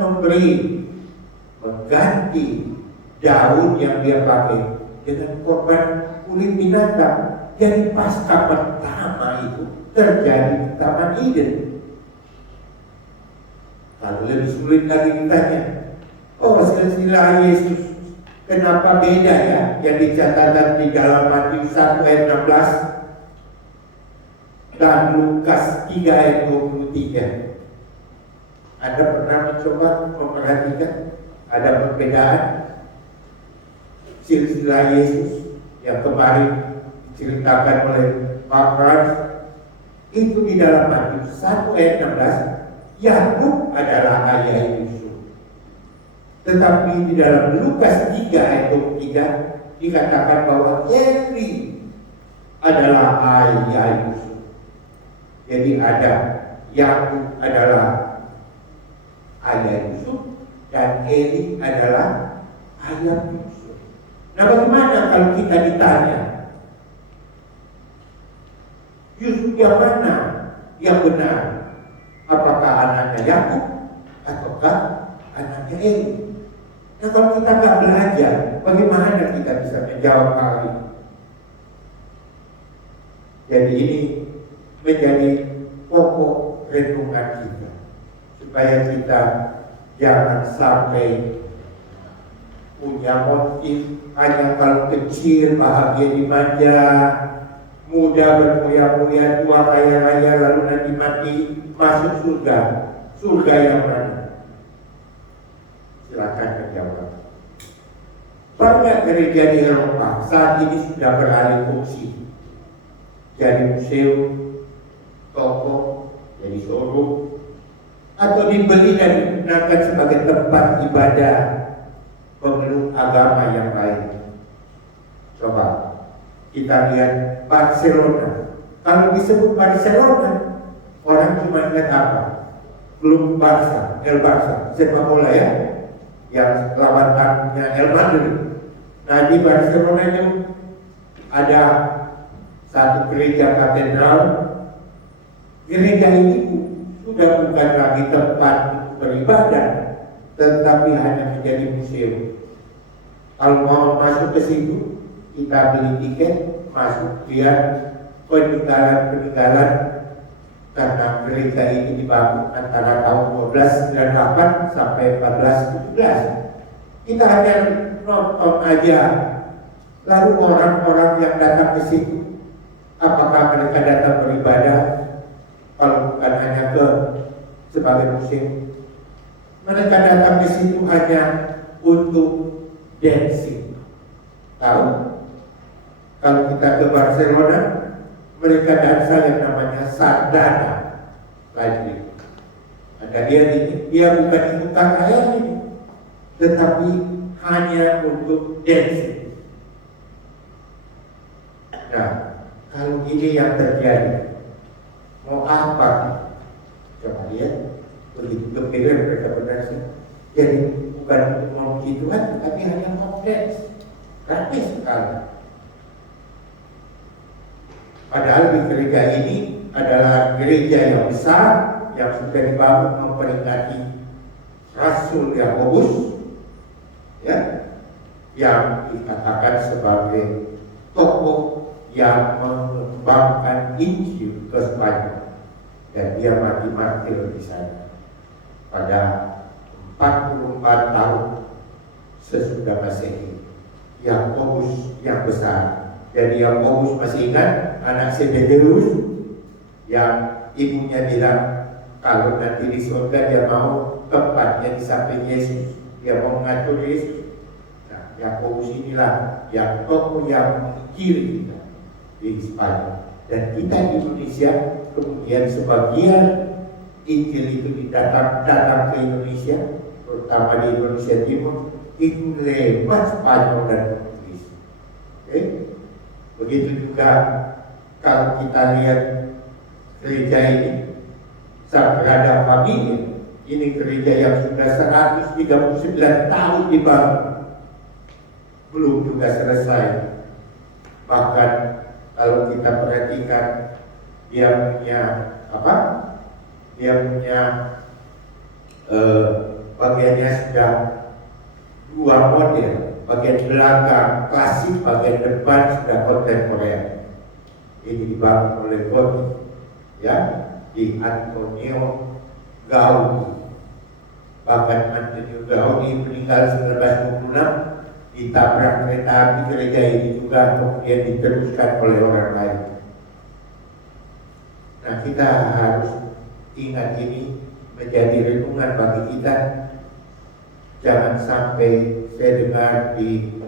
mengganti daun yang dia pakai dengan korban kulit binatang. Jadi pasca pertama itu terjadi di Taman Eden. Kalau lebih sulit lagi ditanya, oh silsilah Yesus kenapa beda ya yang dicatatkan di dalam Matius 1 ayat 16 dan Lukas 3 ayat 23? Anda pernah mencoba memperhatikan ada perbedaan silsilah Yesus yang kemarin diceritakan oleh Pak Frans itu di dalam Matius 1 ayat 16 Yakub adalah ayah Yusuf, tetapi di dalam Lukas 3 ayat 23 dikatakan bahwa Heli adalah ayah Yusuf. Jadi ada Yakub adalah ayah Yusuf dan Heli adalah ayah Yusuf. Nah, bagaimana kalau kita ditanya Yusuf yang mana yang benar? Apakah anaknya Yakub ataukah anaknya Heli? Nah, kalau kita nggak belajar, bagaimana kita bisa menjawab hal ini? Jadi ini menjadi pokok renungan kita, supaya kita jangan sampai punya motif hanya kalau kecil bahagia dimanja, muda bermulia-mulia, tua kaya-raya, lalu nanti mati masuk surga. Surga yang mana? Silakan menjawab. Banyak gereja di Eropa saat ini sudah beralih fungsi jadi museum, toko, jadi showroom, atau dibeli dan digunakan sebagai tempat ibadah pemeluk agama yang lain. Coba kita lihat Barcelona. Kalau disebut Barcelona, orang cuma ingat apa? Klub Barca, El Barca, sepak bola ya, yang lawannya El Madrid. Nah, di Barcelona itu ada satu gereja katedral. Gereja ini sudah bukan lagi tempat beribadah, tetapi hanya menjadi museum. Kalau mau masuk ke situ, kita beli tiket masuk, lihat peninggalan-peninggalan, karena gereja ini dibangun antara tahun 1298 sampai 1417. Kita hanya nonton aja. Lalu orang-orang yang datang ke situ, apakah mereka datang beribadah? Kalau bukan hanya sebagai museum, mereka datang ke situ hanya untuk dancing. Tahu? Kalau kita ke Barcelona, mereka dansa yang namanya sardana. Lagi, Anda lihat ini, dia bukan itu kakaknya ini, tetapi hanya untuk dancing. Nah, kalau ini yang terjadi, mau apa? Coba lihat, begitu gembira mereka berdasar. Jadi bukan untuk mau Tuhan, tapi hanya mau dance. Gratis sekali. Padahal di gereja ini adalah gereja yang besar yang sudah dibangun memperingati Rasul Yakobus, ya, yang dikatakan sebagai tokoh yang mengembangkan Injil ke Spanyol, dan dia mati martir di sana pada 44 tahun sesudah Masehi. Yakobus yang besar. Jadi Yakobus masih ingat anak Zebedeus yang ibunya bilang kalau nanti di surga dia mau tempatnya di samping Yesus, dia mau mengatur Yesus. Nah, Yakobus inilah yang tokoh yang kiri di Spanyol. Dan kita di Indonesia kemudian sebagian Injil itu datang ke Indonesia, terutama di Indonesia Timur, itu lewat Spanyol dan Portugis. Begitu juga kalau kita lihat gereja ini, Sagrada Familia, ini gereja yang sudah 139 tahun dibangun, belum juga selesai. Bahkan kalau kita perhatikan, dia punya apa? Dia punya bagiannya sudah dua model, bagian belakang klasik, bagian depan sudah kontemporer. Ini dibangun oleh Gotti, ya, di Antonio Gaudi. Bahkan Antonio Gaudi meninggal 1926, ditabrak kereta api. Gereja ini juga kemudian diteruskan oleh orang lain. Nah, kita harus ingat ini menjadi renungan bagi kita. Jangan sampai saya dengar di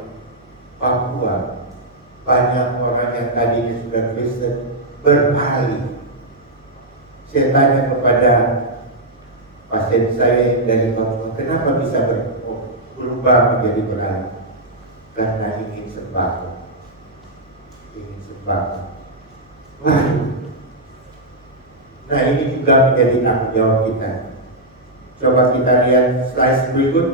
Papua banyak orang yang tadinya sudah Kristen beralih. Saya tanya kepada pasien saya dari Papua, kenapa bisa berubah menjadi beralih? Karena ingin sembako. Ingin sembako. Nah, ini juga menjadi tanggung jawab kita. Coba kita lihat slide berikut.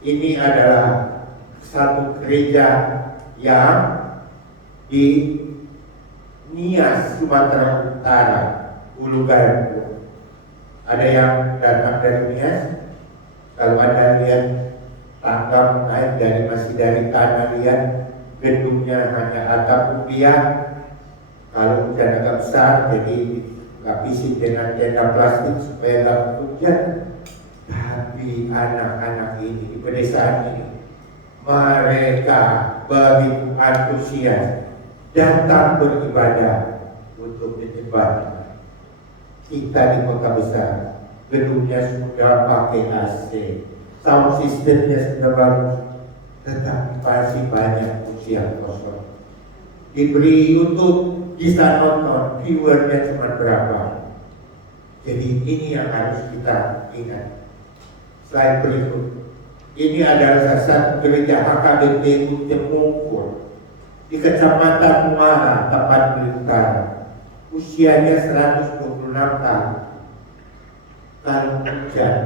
Ini adalah satu gereja yang di Nias, Sumatera Utara, Ulu Gayo. Ada yang datang dari Nias. Kalau Anda lihat tangga naik masih dari tanah, lihat gedungnya hanya atap rupiah. Kalau hujan agak besar, jadi lapisin dengan tenda plastik supaya nggak hujan. Tapi anak-anak ini di pedesaan ini, mereka begitu antusias datang beribadah untuk menyembah. Kita di kota besar, gedungnya sudah pakai AC, sound systemnya sudah bagus, tetapi masih banyak kursi yang kosong. Diberi YouTube, bisa nonton, viewernya cuma berapa. Jadi ini yang harus kita ingat. Slide berikut. Ini adalah salah satu gereja HKBP Mungkur di Kecamatan Muara, Tapanuli Utara. Usianya 126 tahun. Kalau hujan,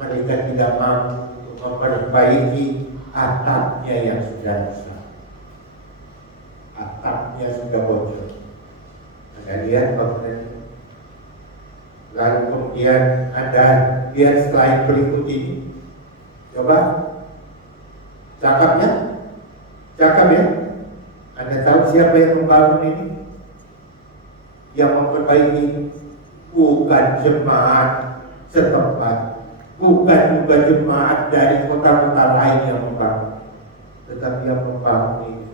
mereka tidak mampu untuk memperbaiki atapnya yang sudah rusak. Atapnya sudah bocor. Anda lihat bangunan. Lalu kemudian Anda lihat slide berikut ini. Coba. Cakapnya? Cakap ya? Anda tahu siapa yang membangun ini? Yang memperbaiki bukan jemaat setempat, bukan juga jemaat dari kota-kota lain yang membangun, tetapi yang membangun ini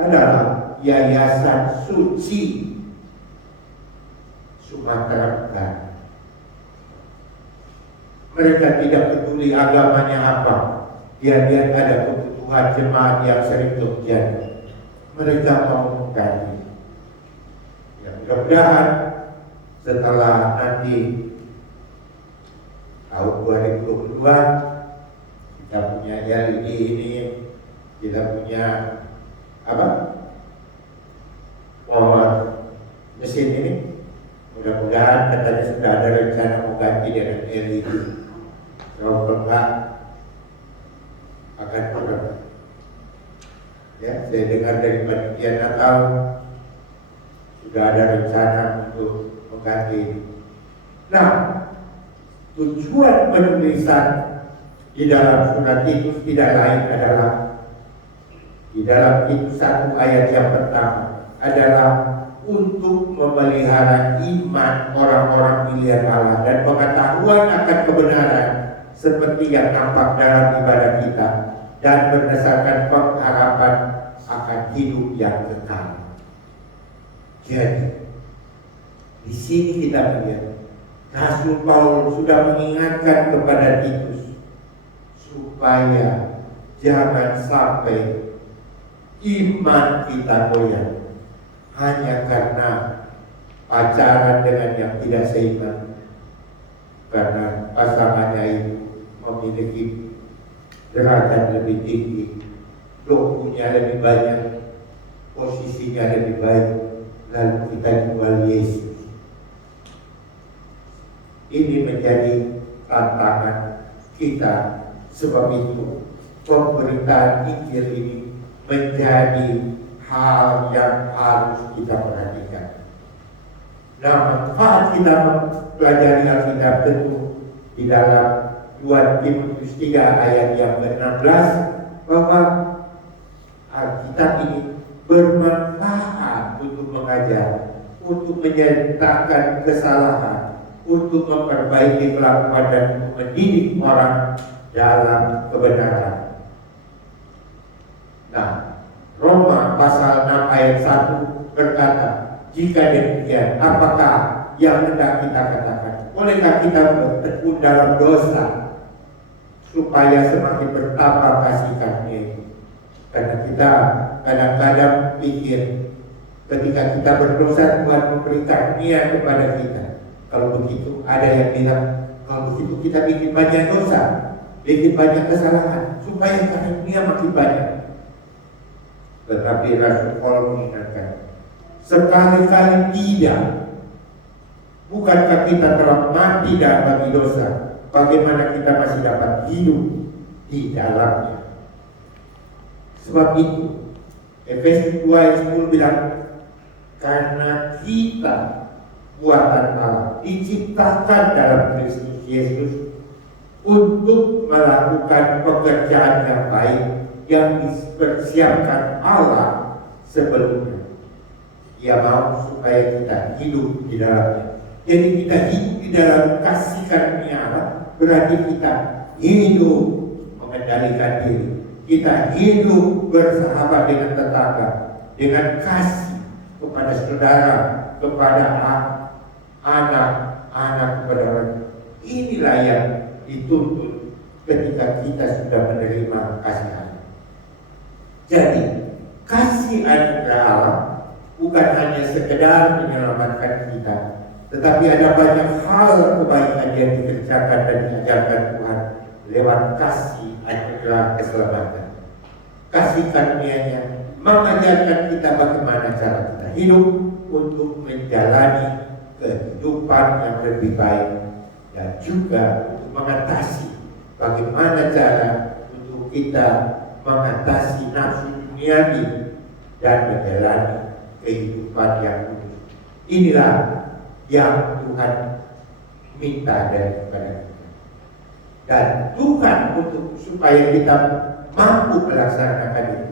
adalah Yayasan Suci Sumatera Utara. Mereka tidak peduli agamanya apa, dia lihat ada kebutuhan jemaat yang sering terjadi, mereka mau mengkaji. Ya, mudah-mudahan setelah nanti tahun 2022 kita punya LED ini, kita punya apa? Power mesin ini. Mudah-mudahan katanya sudah ada rencana mau ganti dengan LED. Kalau enggak akan kurang. Ya, saya dengar dari panitia Natal sudah ada rencana untuk mengganti. Nah, tujuan penulisan di dalam surat Titus tidak lain adalah di dalam Titus 1 ayat yang pertama adalah untuk memelihara iman orang-orang pilihan Allah dan pengetahuan akan kebenaran seperti yang nampak dalam ibadah kita dan berdasarkan pengharapan akan hidup yang kekal. Jadi, di sini kita melihat Rasul Paulus sudah mengingatkan kepada Titus supaya jangan sampai iman kita goyah hanya karena pacaran dengan yang tidak seiman, karena pasangannya itu memiliki derajat lebih tinggi, dokunya lebih banyak, posisinya lebih baik, lalu kita jual Yesus. Ini menjadi tantangan kita. Sebab itu pemberitaan Injil ini menjadi hal yang harus kita perhatikan. Nah, manfaat kita mempelajari Alkitab tentu di dalam 2 Timotius 3 ayat yang ke-16 bahwa Alkitab ini bermanfaat untuk mengajar, untuk menyatakan kesalahan, untuk memperbaiki kelakuan dan mendidik orang dalam kebenaran. Nah, Roma pasal 6 ayat 1 berkata, jika demikian, apakah yang hendak kita katakan? Bolehkah kita bertekun dalam dosa supaya semakin bertambah kasih karunia? Karena kita kadang-kadang pikir ketika kita berdosa Tuhan memberi karunia kepada kita. Kalau begitu, ada yang bilang, kalau begitu kita bikin banyak dosa, bikin banyak kesalahan, supaya karunia makin banyak. Tetapi Rasul Paulus mengingatkan, sekali-kali tidak. Bukankah kita telah mati dan bagi dosa? Bagaimana kita masih dapat hidup di dalamnya? Sebab itu, Efesus 2 ayat 10 bilang, karena kita buatan Allah diciptakan dalam Kristus Yesus untuk melakukan pekerjaan yang baik yang dipersiapkan Allah sebelumnya. Ia mau supaya kita hidup di dalamnya. Jadi kita hidup di dalam kasih karunia Allah, berarti kita hidup mengendalikan diri. Kita hidup bersahabat dengan tetangga, dengan kasih kepada saudara, kepada anak-anak, kepada orang. Inilah yang dituntut ketika kita sudah menerima kasih Allah. Jadi kasih anugerah Allah bukan hanya sekedar menyelamatkan kita, tetapi ada banyak hal kebaikan yang dikerjakan dan diajarkan Tuhan lewat kasih anugerah keselamatan. Kasih karunia-Nya mengajarkan kita bagaimana cara kita hidup untuk menjalani kehidupan yang lebih baik, dan juga untuk mengatasi bagaimana cara untuk kita mengatasi nafsu duniawi dan menjalani kehidupan yang kudus. Inilah yang Tuhan minta daripada kita. Dan Tuhan untuk supaya kita mampu melaksanakan itu,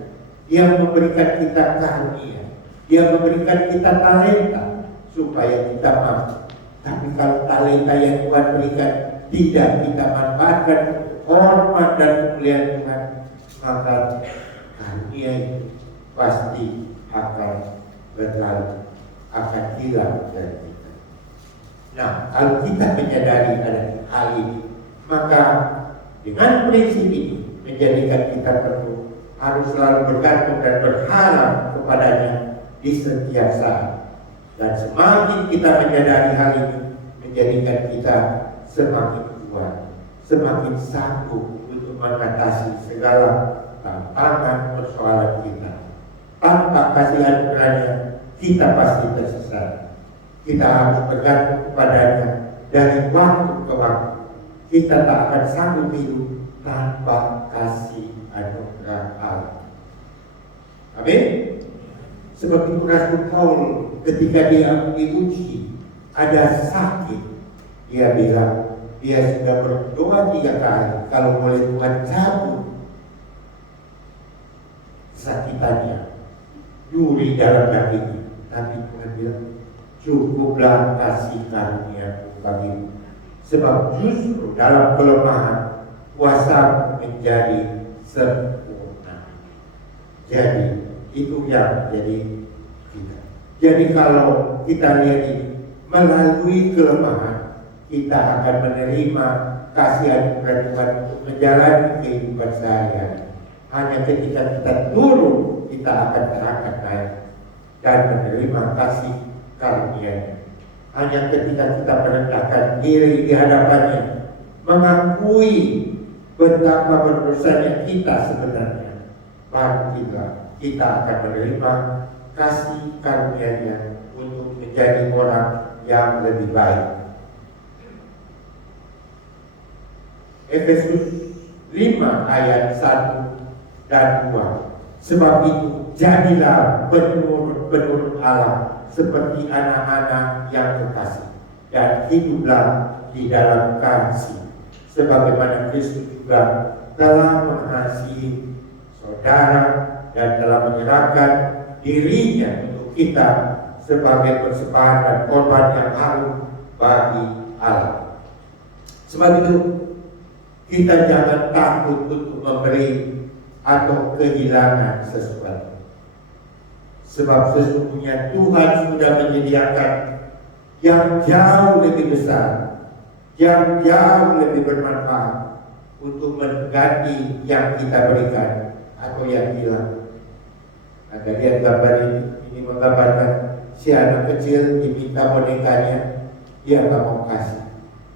Dia memberikan kita karunia, Dia memberikan kita talenta supaya kita mampu. Tapi kalau talenta yang Tuhan berikan tidak kita manfaatkan hormat dan kemuliaan Tuhan, maka karunia itu pasti akan berlalu, akan hilang dari kita. Nah, kalau kita menyadari ada hal ini, maka dengan prinsip ini menjadikan kita perlu harus selalu bergantung dan berharap kepadanya di setiap saat. Dan semakin kita menyadari hal ini, menjadikan kita semakin kuat, semakin sanggup untuk mengatasi segala tantangan persoalan kita. Tanpa kasih anugerahnya, kita pasti tersesat. Kita harus bergantung kepadanya dari waktu ke waktu. Kita tak akan sanggup hidup tanpa kasih anugerah Allah. Amin. Sebab itu Rasul Paulus ketika dia diuji, ada sakit, dia bilang dia sudah berdoa 3 kali kalau boleh Tuhan cabut kesakitannya, duri dalam dagingnya. Tapi Tuhan bilang, cukuplah kasih karunia bagimu. Sebab justru dalam kelemahan kuasa menjadi sempurna. Jadi itu yang jadi kita. Jadi kalau kita lihat ini, melalui kelemahan kita akan menerima kasih anugerah Tuhan untuk menjalani kehidupan sehari-hari. Hanya ketika kita turun, kita akan terangkat naik dan menerima kasih karunia. Hanya ketika kita merendahkan diri di hadapannya, mengakui betapa berdosanya kita sebenarnya, barulah kita akan menerima kasih karunia-Nya untuk menjadi orang yang lebih baik. Efesus 5 ayat 1 dan 2. Sebab itu jadilah penurut Allah seperti anak-anak yang kekasih, dan hiduplah di dalam kasih, sebagaimana Kristus juga telah mengasihi saudara dan telah menyerahkan dirinya untuk kita sebagai persembahan dan korban yang harum bagi Allah. Sebab itu kita jangan takut untuk memberi atau kehilangan sesuatu. Sebab sesungguhnya Tuhan sudah menyediakan yang jauh lebih besar, yang jauh lebih bermanfaat untuk mengganti yang kita berikan atau yang hilang. Anda lihat gambar ini menggambarkan si anak kecil diminta bonekanya, dia nggak mau kasih.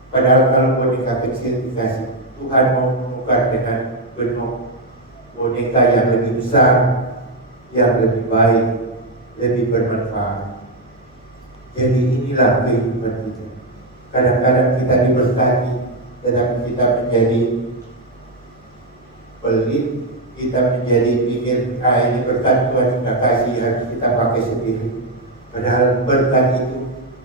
Padahal kalau boneka kecil dikasih, Tuhan mau menukar dengan bentuk boneka yang lebih besar, yang lebih baik, lebih bermanfaat. Jadi inilah kehidupan kita. Kadang-kadang kita diberkati, tetapi kita menjadi pelit, kita menjadi pikir, ini berkat Tuhan kita kasih, harus kita pakai sendiri. Padahal berkat itu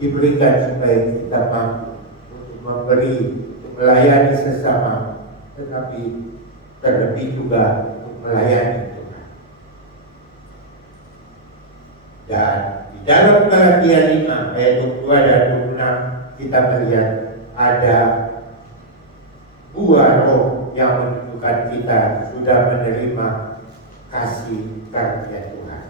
diberikan supaya kita mampu untuk memberi, untuk melayani sesama, tetapi terlebih juga untuk melayani Tuhan. Dan di dalam Galatia 5 ayat 22 dan 26 kita melihat ada buah roh yang menunjukkan kita sudah menerima kasih karunia Tuhan.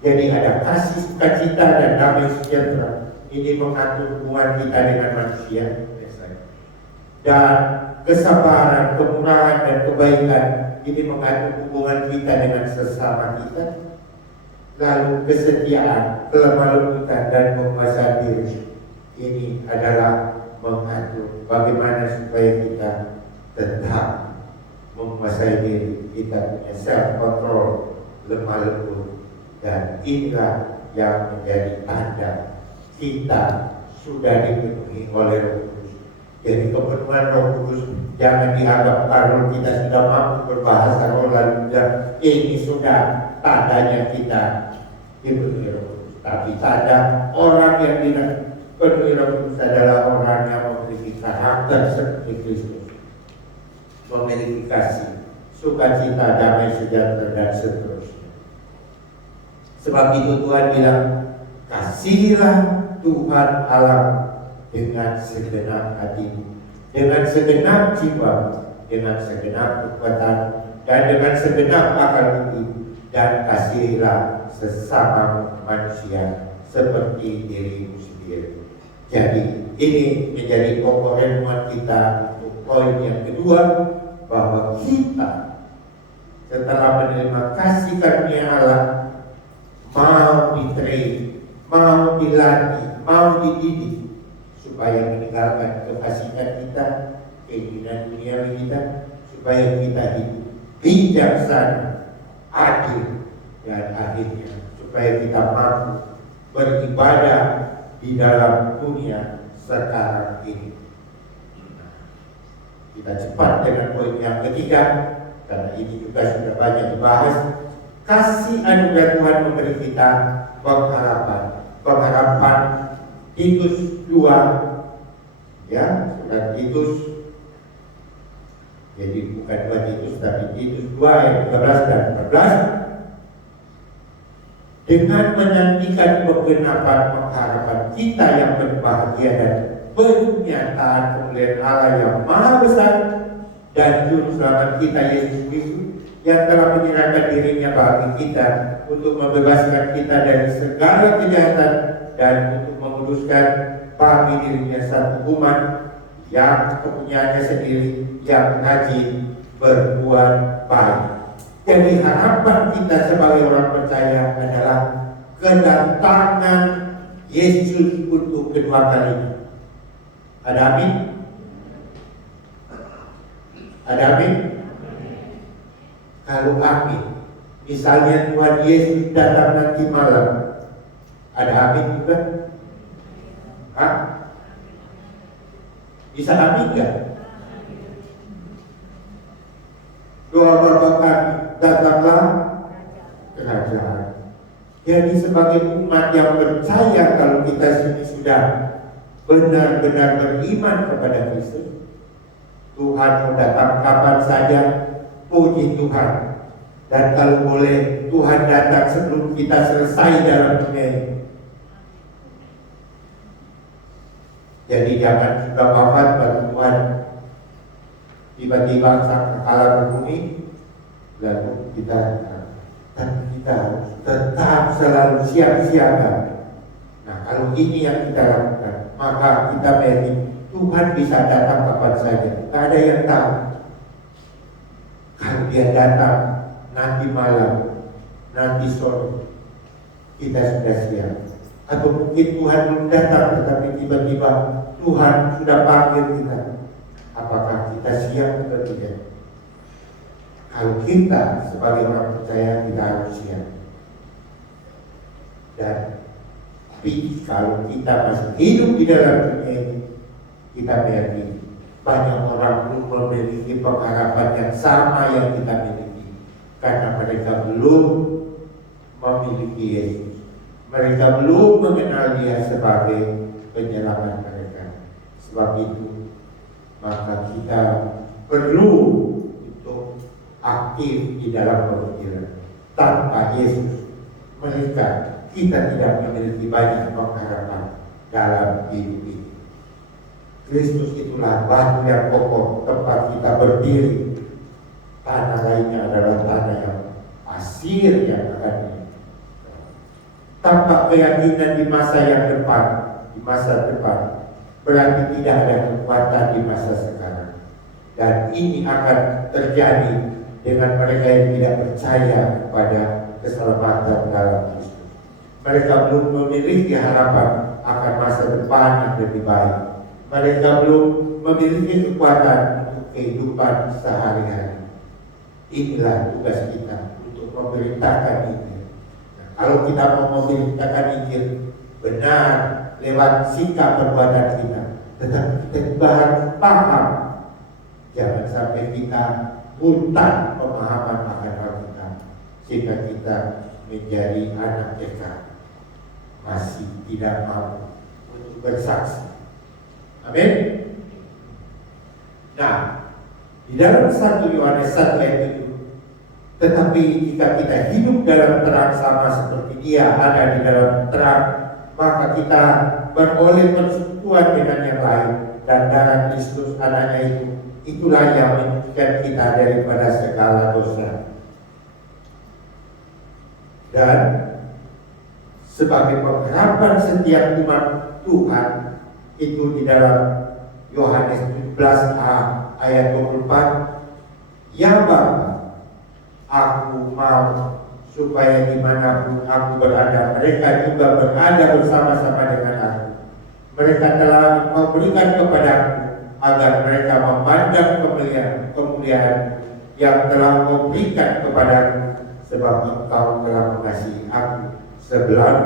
Jadi ada kasih, sukacita dan damai sejahtera. Ini mengatur hubungan kita dengan manusia. Dan kesabaran, kemurahan dan kebaikan ini mengatur hubungan kita dengan sesama kita. Lalu kesetiaan, kelemah lembutan dan penguasaan diri ini adalah mengatur bagaimana supaya kita tetap menguasai diri, kita punya self control, lemah lembut, dan inilah yang menjadi tanda kita sudah dipenuhi oleh Roh Kudus. Jadi kepenuhan Roh Kudus jangan dianggap kalau kita sudah mampu berbahasa roh lalu ini sudah tandanya kita dipenuhi Roh Kudus. Tapi tanda orang yang dipenuhi Roh Kudus adalah orang yang memiliki karakter seperti Kristus, memiliki kasih, sukacita, damai sejahtera dan seterusnya. Sebab itu Tuhan bilang, kasihilah Tuhan Allah dengan segenap hatimu, dengan segenap jiwa, dengan segenap kekuatan, dan dengan segenap akal budi, dan kasihilah sesama manusia seperti dirimu sendiri. Jadi ini menjadi pokok renungan kita untuk poin yang kedua, bahwa kita setelah menerima kasih karunia Allah mau ditrain, mau dilatih, mau dididik supaya meninggalkan kefasikan kita, keinginan duniawi kita, supaya kita hidup bijaksana, adil, dan akhirnya supaya kita mampu beribadah di dalam dunia sekarang ini. Kita cepat dengan poin yang ketiga, karena ini juga sudah banyak dibahas. Kasih anugerah Tuhan memberi kita pengharapan. Pengharapan Titus 2, ya, surat Titus. Jadi bukan 2 Titus, tapi Titus 2 ayat 13 dan 14. Dengan menantikan penggenapan pengharapan kita yang berbahagia dan penyataan kemuliaan Allah yang maha besar dan Juru Selamat kita Yesus Kristus yang telah menyerahkan dirinya bagi kita untuk membebaskan kita dari segala kejahatan dan untuk menguduskan bagi dirinya satu umat yang kepunyaannya sendiri yang rajin berbuat baik. Jadi harapan kita sebagai orang percaya adalah kedatangan Yesus untuk kedua kalinya. Ada amin? Ada amin? Kalau amin, misalnya Tuhan Yesus datang nanti malam, ada amin juga? Hah? Bisa amin gak? Doa Bapa kami, datanglah kerajaan. Jadi sebagai umat yang percaya kalau kita sini sudah benar-benar beriman kepada Kristus, Tuhan mau datang kapan saja, puji Tuhan. Dan kalau boleh Tuhan datang sebelum kita selesai dalam dunia ini. Jadi jangan sudah wafat baru Tuhan tiba-tiba sang kekal berbumi, lalu kita harus tetap selalu siap-siaga. Nah, kalau ini yang kita lakukan, maka kita berarti Tuhan bisa datang kapan saja. Tak ada yang tahu. Kalau dia datang nanti malam, nanti sore, kita sudah siap. Atau mungkin Tuhan belum datang, tetapi tiba-tiba Tuhan sudah panggil kita. Apakah kita siap atau tidak? Kalau kita sebagai orang percaya, kita harus siap. Dan tapi kalau kita masih hidup di dalam dunia ini, kita meyakini banyak orang belum memiliki pengharapan yang sama yang kita miliki, karena mereka belum memiliki Yesus. Mereka belum mengenal Dia sebagai penyelamat mereka. Sebab itu, maka kita perlu untuk aktif di dalam pemikiran. Tanpa Yesus, mereka kita tidak memiliki banyak pengharapan dalam hidup ini. Kristus itulah batu yang kokoh tempat kita berdiri. Tanah lainnya adalah tanah yang pasir yang akan tanpa keyakinan di masa yang depan, berarti tidak ada kekuatan di masa sekarang. Dan ini akan terjadi dengan mereka yang tidak percaya kepada keselamatan dalam Kristus. Mereka belum memiliki harapan akan masa depan yang lebih baik. Mereka belum memiliki kekuatan untuk kehidupan sehari-hari. Inilah tugas kita untuk memberitakan ini. Kalau kita mau memberitakan Injil benar lewat sikap perbuatan kita, tetapi kita juga harus paham. Jangan sampai kita buta pemahaman akan Alkitab, sehingga kita menjadi anak TK masih tidak mau untuk bersaksi. Amin. Nah, di dalam 1 Yohanes 1 ayat 7, tetapi jika kita hidup dalam terang sama seperti Dia ada di dalam terang, maka kita beroleh persekutuan dengan yang lain, dan darah Kristus anaknya itulah yang menyucikan kita daripada segala dosa. Dan sebagai pengharapan setiap umat Tuhan itu di dalam Yohanes 17a ayat 24, ya Bapa, aku mau supaya dimanapun aku berada, mereka juga berada bersama-sama dengan aku. Mereka telah Engkau berikan kepadaku, agar mereka memandang kemuliaan yang telah Engkau berikan kepadaku, sebab Engkau telah mengasihi aku sebelum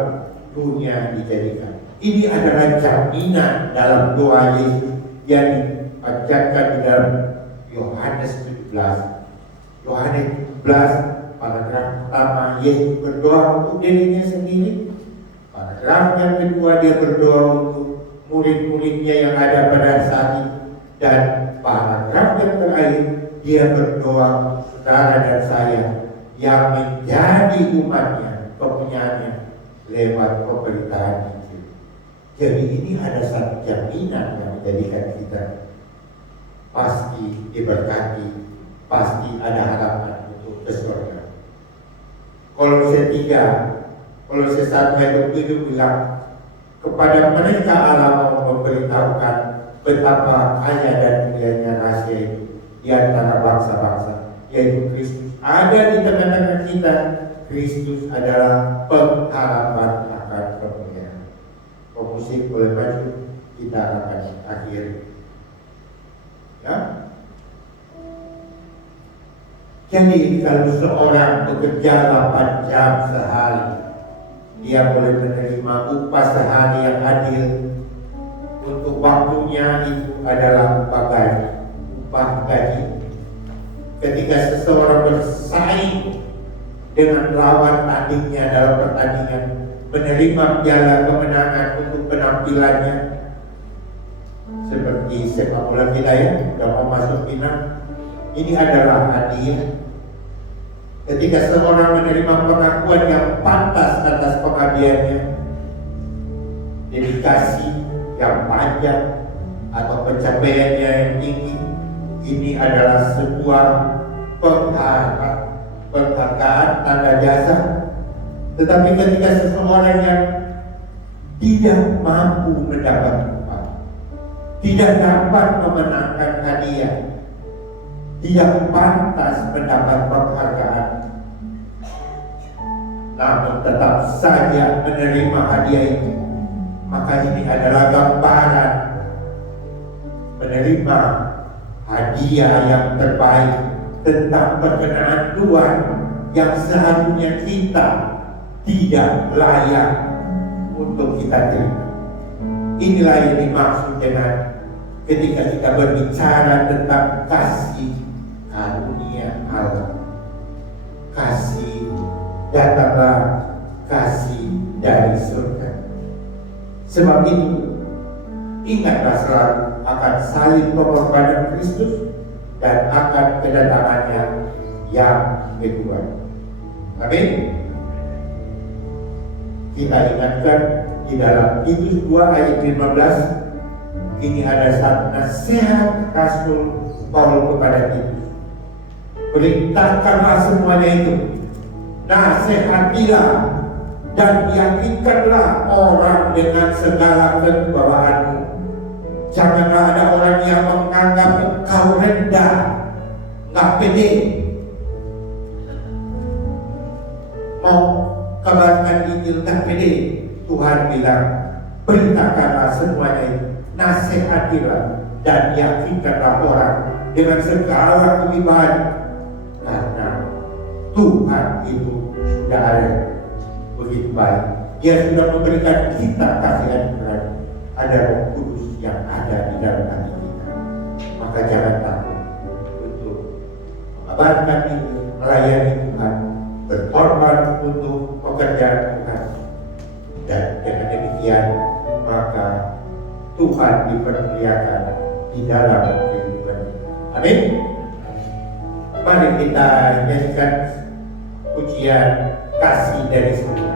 dunia dijadikan. Ini adalah jaminan dalam doa Yesus yang dipanjatkan di dalam Yohanes 17. Yohanes 17 paragraf pertama, Yesus berdoa untuk dirinya sendiri. Paragraf yang kedua, dia berdoa untuk murid-muridnya yang ada pada saat itu. Dan paragraf yang terakhir, dia berdoa untuk saudara dan saya yang menjadi umatnya, kepunyaannya lewat pemberitaan Injil. Jadi ini ada satu jaminan yang menjadikan kita pasti diberkati, pasti ada harapan untuk ke surga. Kolose 3, Kolose 1 ayat 7 bilang, kepada mereka Allah mau memberitahukan betapa kaya dan mulianya rahasia itu di antara bangsa-bangsa, yaitu Kristus ada di tengah-tengah kita. Kristus adalah pengharapan akan kemuliaan. Musik boleh maju, kita akan akhiri. Ya. Jadi kalau seorang bekerja 8 jam sehari, dia boleh menerima upah sehari yang adil. Untuk waktunya itu adalah bagai upah gaji. Ketika seseorang bersaing dengan lawan tandingnya dalam pertandingan, menerima piala kemenangan untuk penampilannya, seperti sepak bola kita ya, sudah mau masuk final, ini adalah hadiah. Ketika seorang menerima pengakuan yang pantas atas pengabdiannya, dedikasi yang panjang atau pencapaiannya yang tinggi, ini adalah sebuah penghargaan tanda jasa. Tetapi ketika seseorang yang tidak mampu mendapat upah, tidak dapat memenangkan hadiah, tidak pantas mendapat penghargaan, namun tetap saja menerima hadiah itu, maka ini adalah gambaran menerima hadiah yang terbaik tentang perkenaan Tuhan yang seharusnya kita tidak layak untuk kita terima. Inilah yang dimaksud dengan ketika kita berbicara tentang kasih karunia Allah. Kasih datanglah, kasih dari surga. Sebab itu, ingatlah selalu akan salib pengorbanan Kristus dan akan kedatangannya yang kedua. Amin. Kita ingatkan di dalam Titus 2 ayat 15, ini ada satu nasihat Rasul Paulus kepada Titus. Perintahkanlah semuanya itu, nasihatilah dan yakinkanlah orang dengan segala kewibawaanmu. Janganlah ada orang yang menganggap engkau rendah, nggak pede, mau kabarkan Injil nggak pede. Tuhan bilang, perintahkanlah semuanya itu, nasihatilah dan yakinkanlah orang dengan segala kewibawaan, karena Tuhan itu sudah ada begitu baik. Dia sudah memberikan kita kasih anugerah. Ada Roh Kudus yang ada di dalam hati kita. Maka jangan takut untuk mengabarkan ini, melayani Tuhan, berkorban untuk pekerjaan Tuhan. Dan dengan demikian maka Tuhan dipermuliakan di dalam kehidupan. Amin. Mari kita nyanyikan pujian kasih dari surga.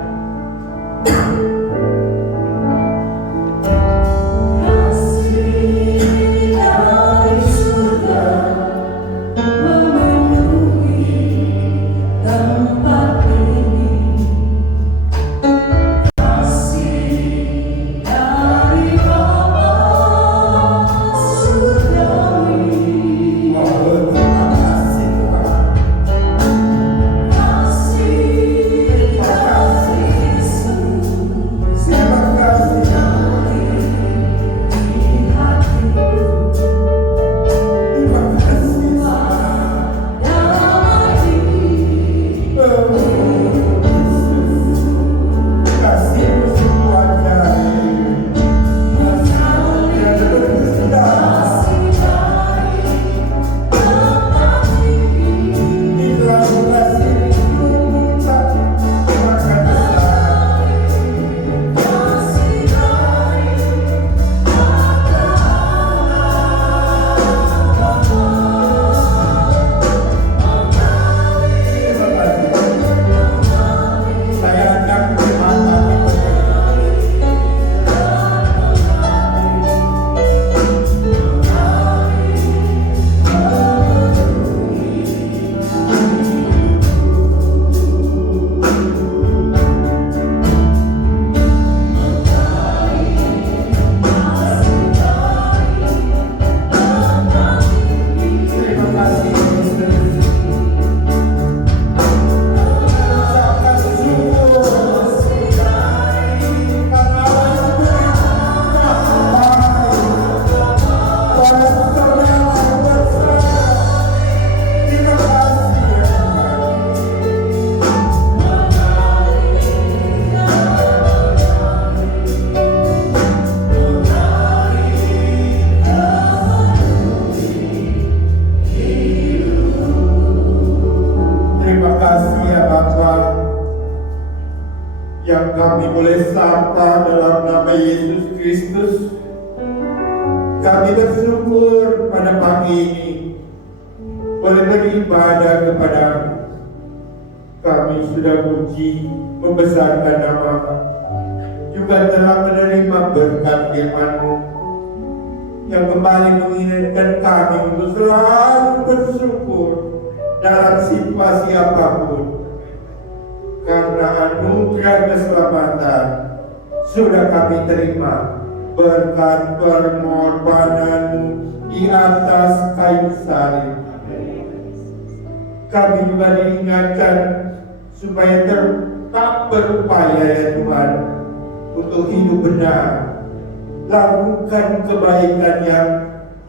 yang kami boleh sapa dalam nama Yesus Kristus. Kami bersyukur pada pagi ini boleh beribadah kepada-Mu. Kami sudah puji membesarkan nama-Mu, juga telah menerima berkat firman-Mu yang kembali mengingatkan kami untuk selalu bersyukur dalam situasi apapun, karena anugerah keselamatan sudah kami terima berkat pengorbanan-Mu di atas kayu salib. Kami juga diingatkan supaya tetap berupaya ya Tuhan untuk hidup benar, lakukan kebaikan yang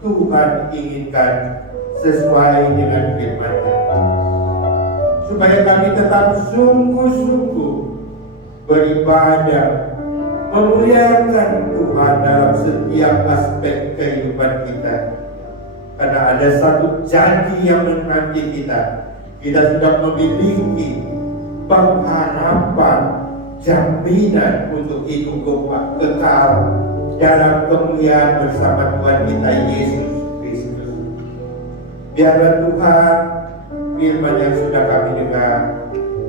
Tuhan inginkan sesuai dengan firman-Nya, supaya kami tetap sungguh-sungguh beribadah, memuliakan Tuhan dalam setiap aspek kehidupan kita. Karena ada satu janji yang menanti kita. Kita sudah memiliki pengharapan, jaminan untuk hidup kekal dalam kemuliaan bersama Tuhan kita Yesus Kristus. Biarlah Tuhan firman yang sudah kami dengar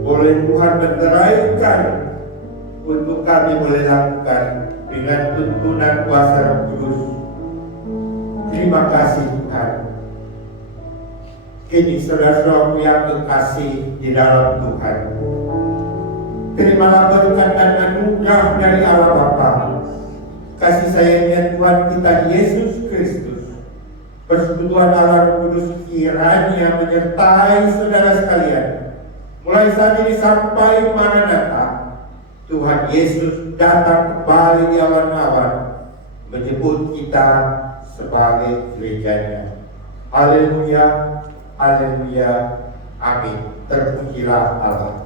boleh Tuhan meneraikan untuk kami boleh lakukan dengan tuntunan kuasa Roh Kudus. Terima kasih Tuhan. Kini saudara-saudaraku yang kekasih di dalam Tuhan, terimalah berkat dan anugerah dari Allah Bapa, kasih sayangnya Tuhan kita Yesus Kristus, persekutuan Allah Roh Kudus kiranya menyertai saudara sekalian, mulai saat ini sampai Maranatha. Tuhan Yesus datang kembali di awan-awan, menjemput kita sebagai gerejanya. Haleluya, haleluya, amin. Terpujilah Allah.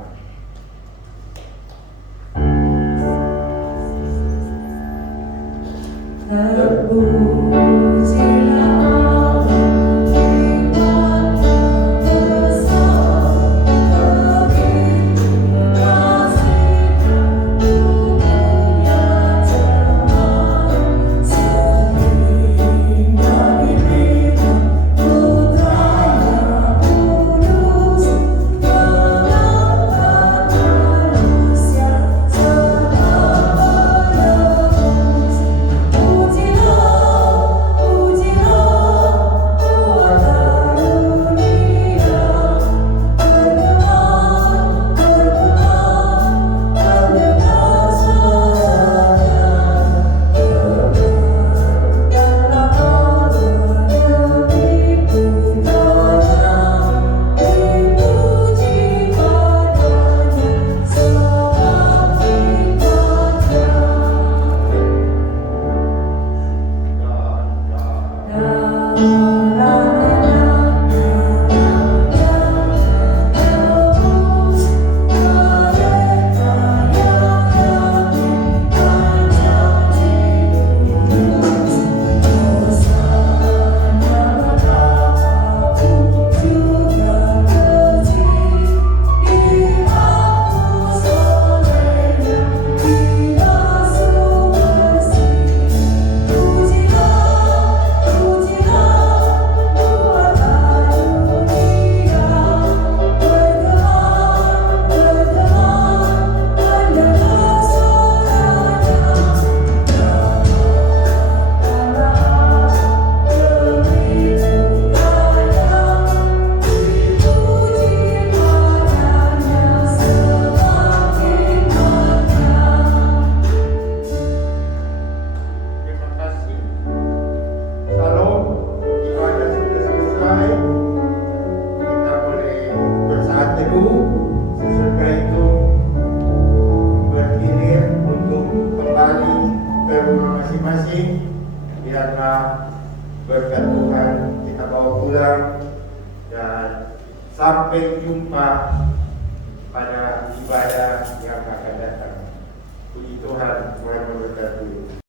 Biarlah berkat Tuhan kita bawa pulang dan sampai jumpa pada ibadah yang akan datang. Puji Tuhan, Tuhan memberkati.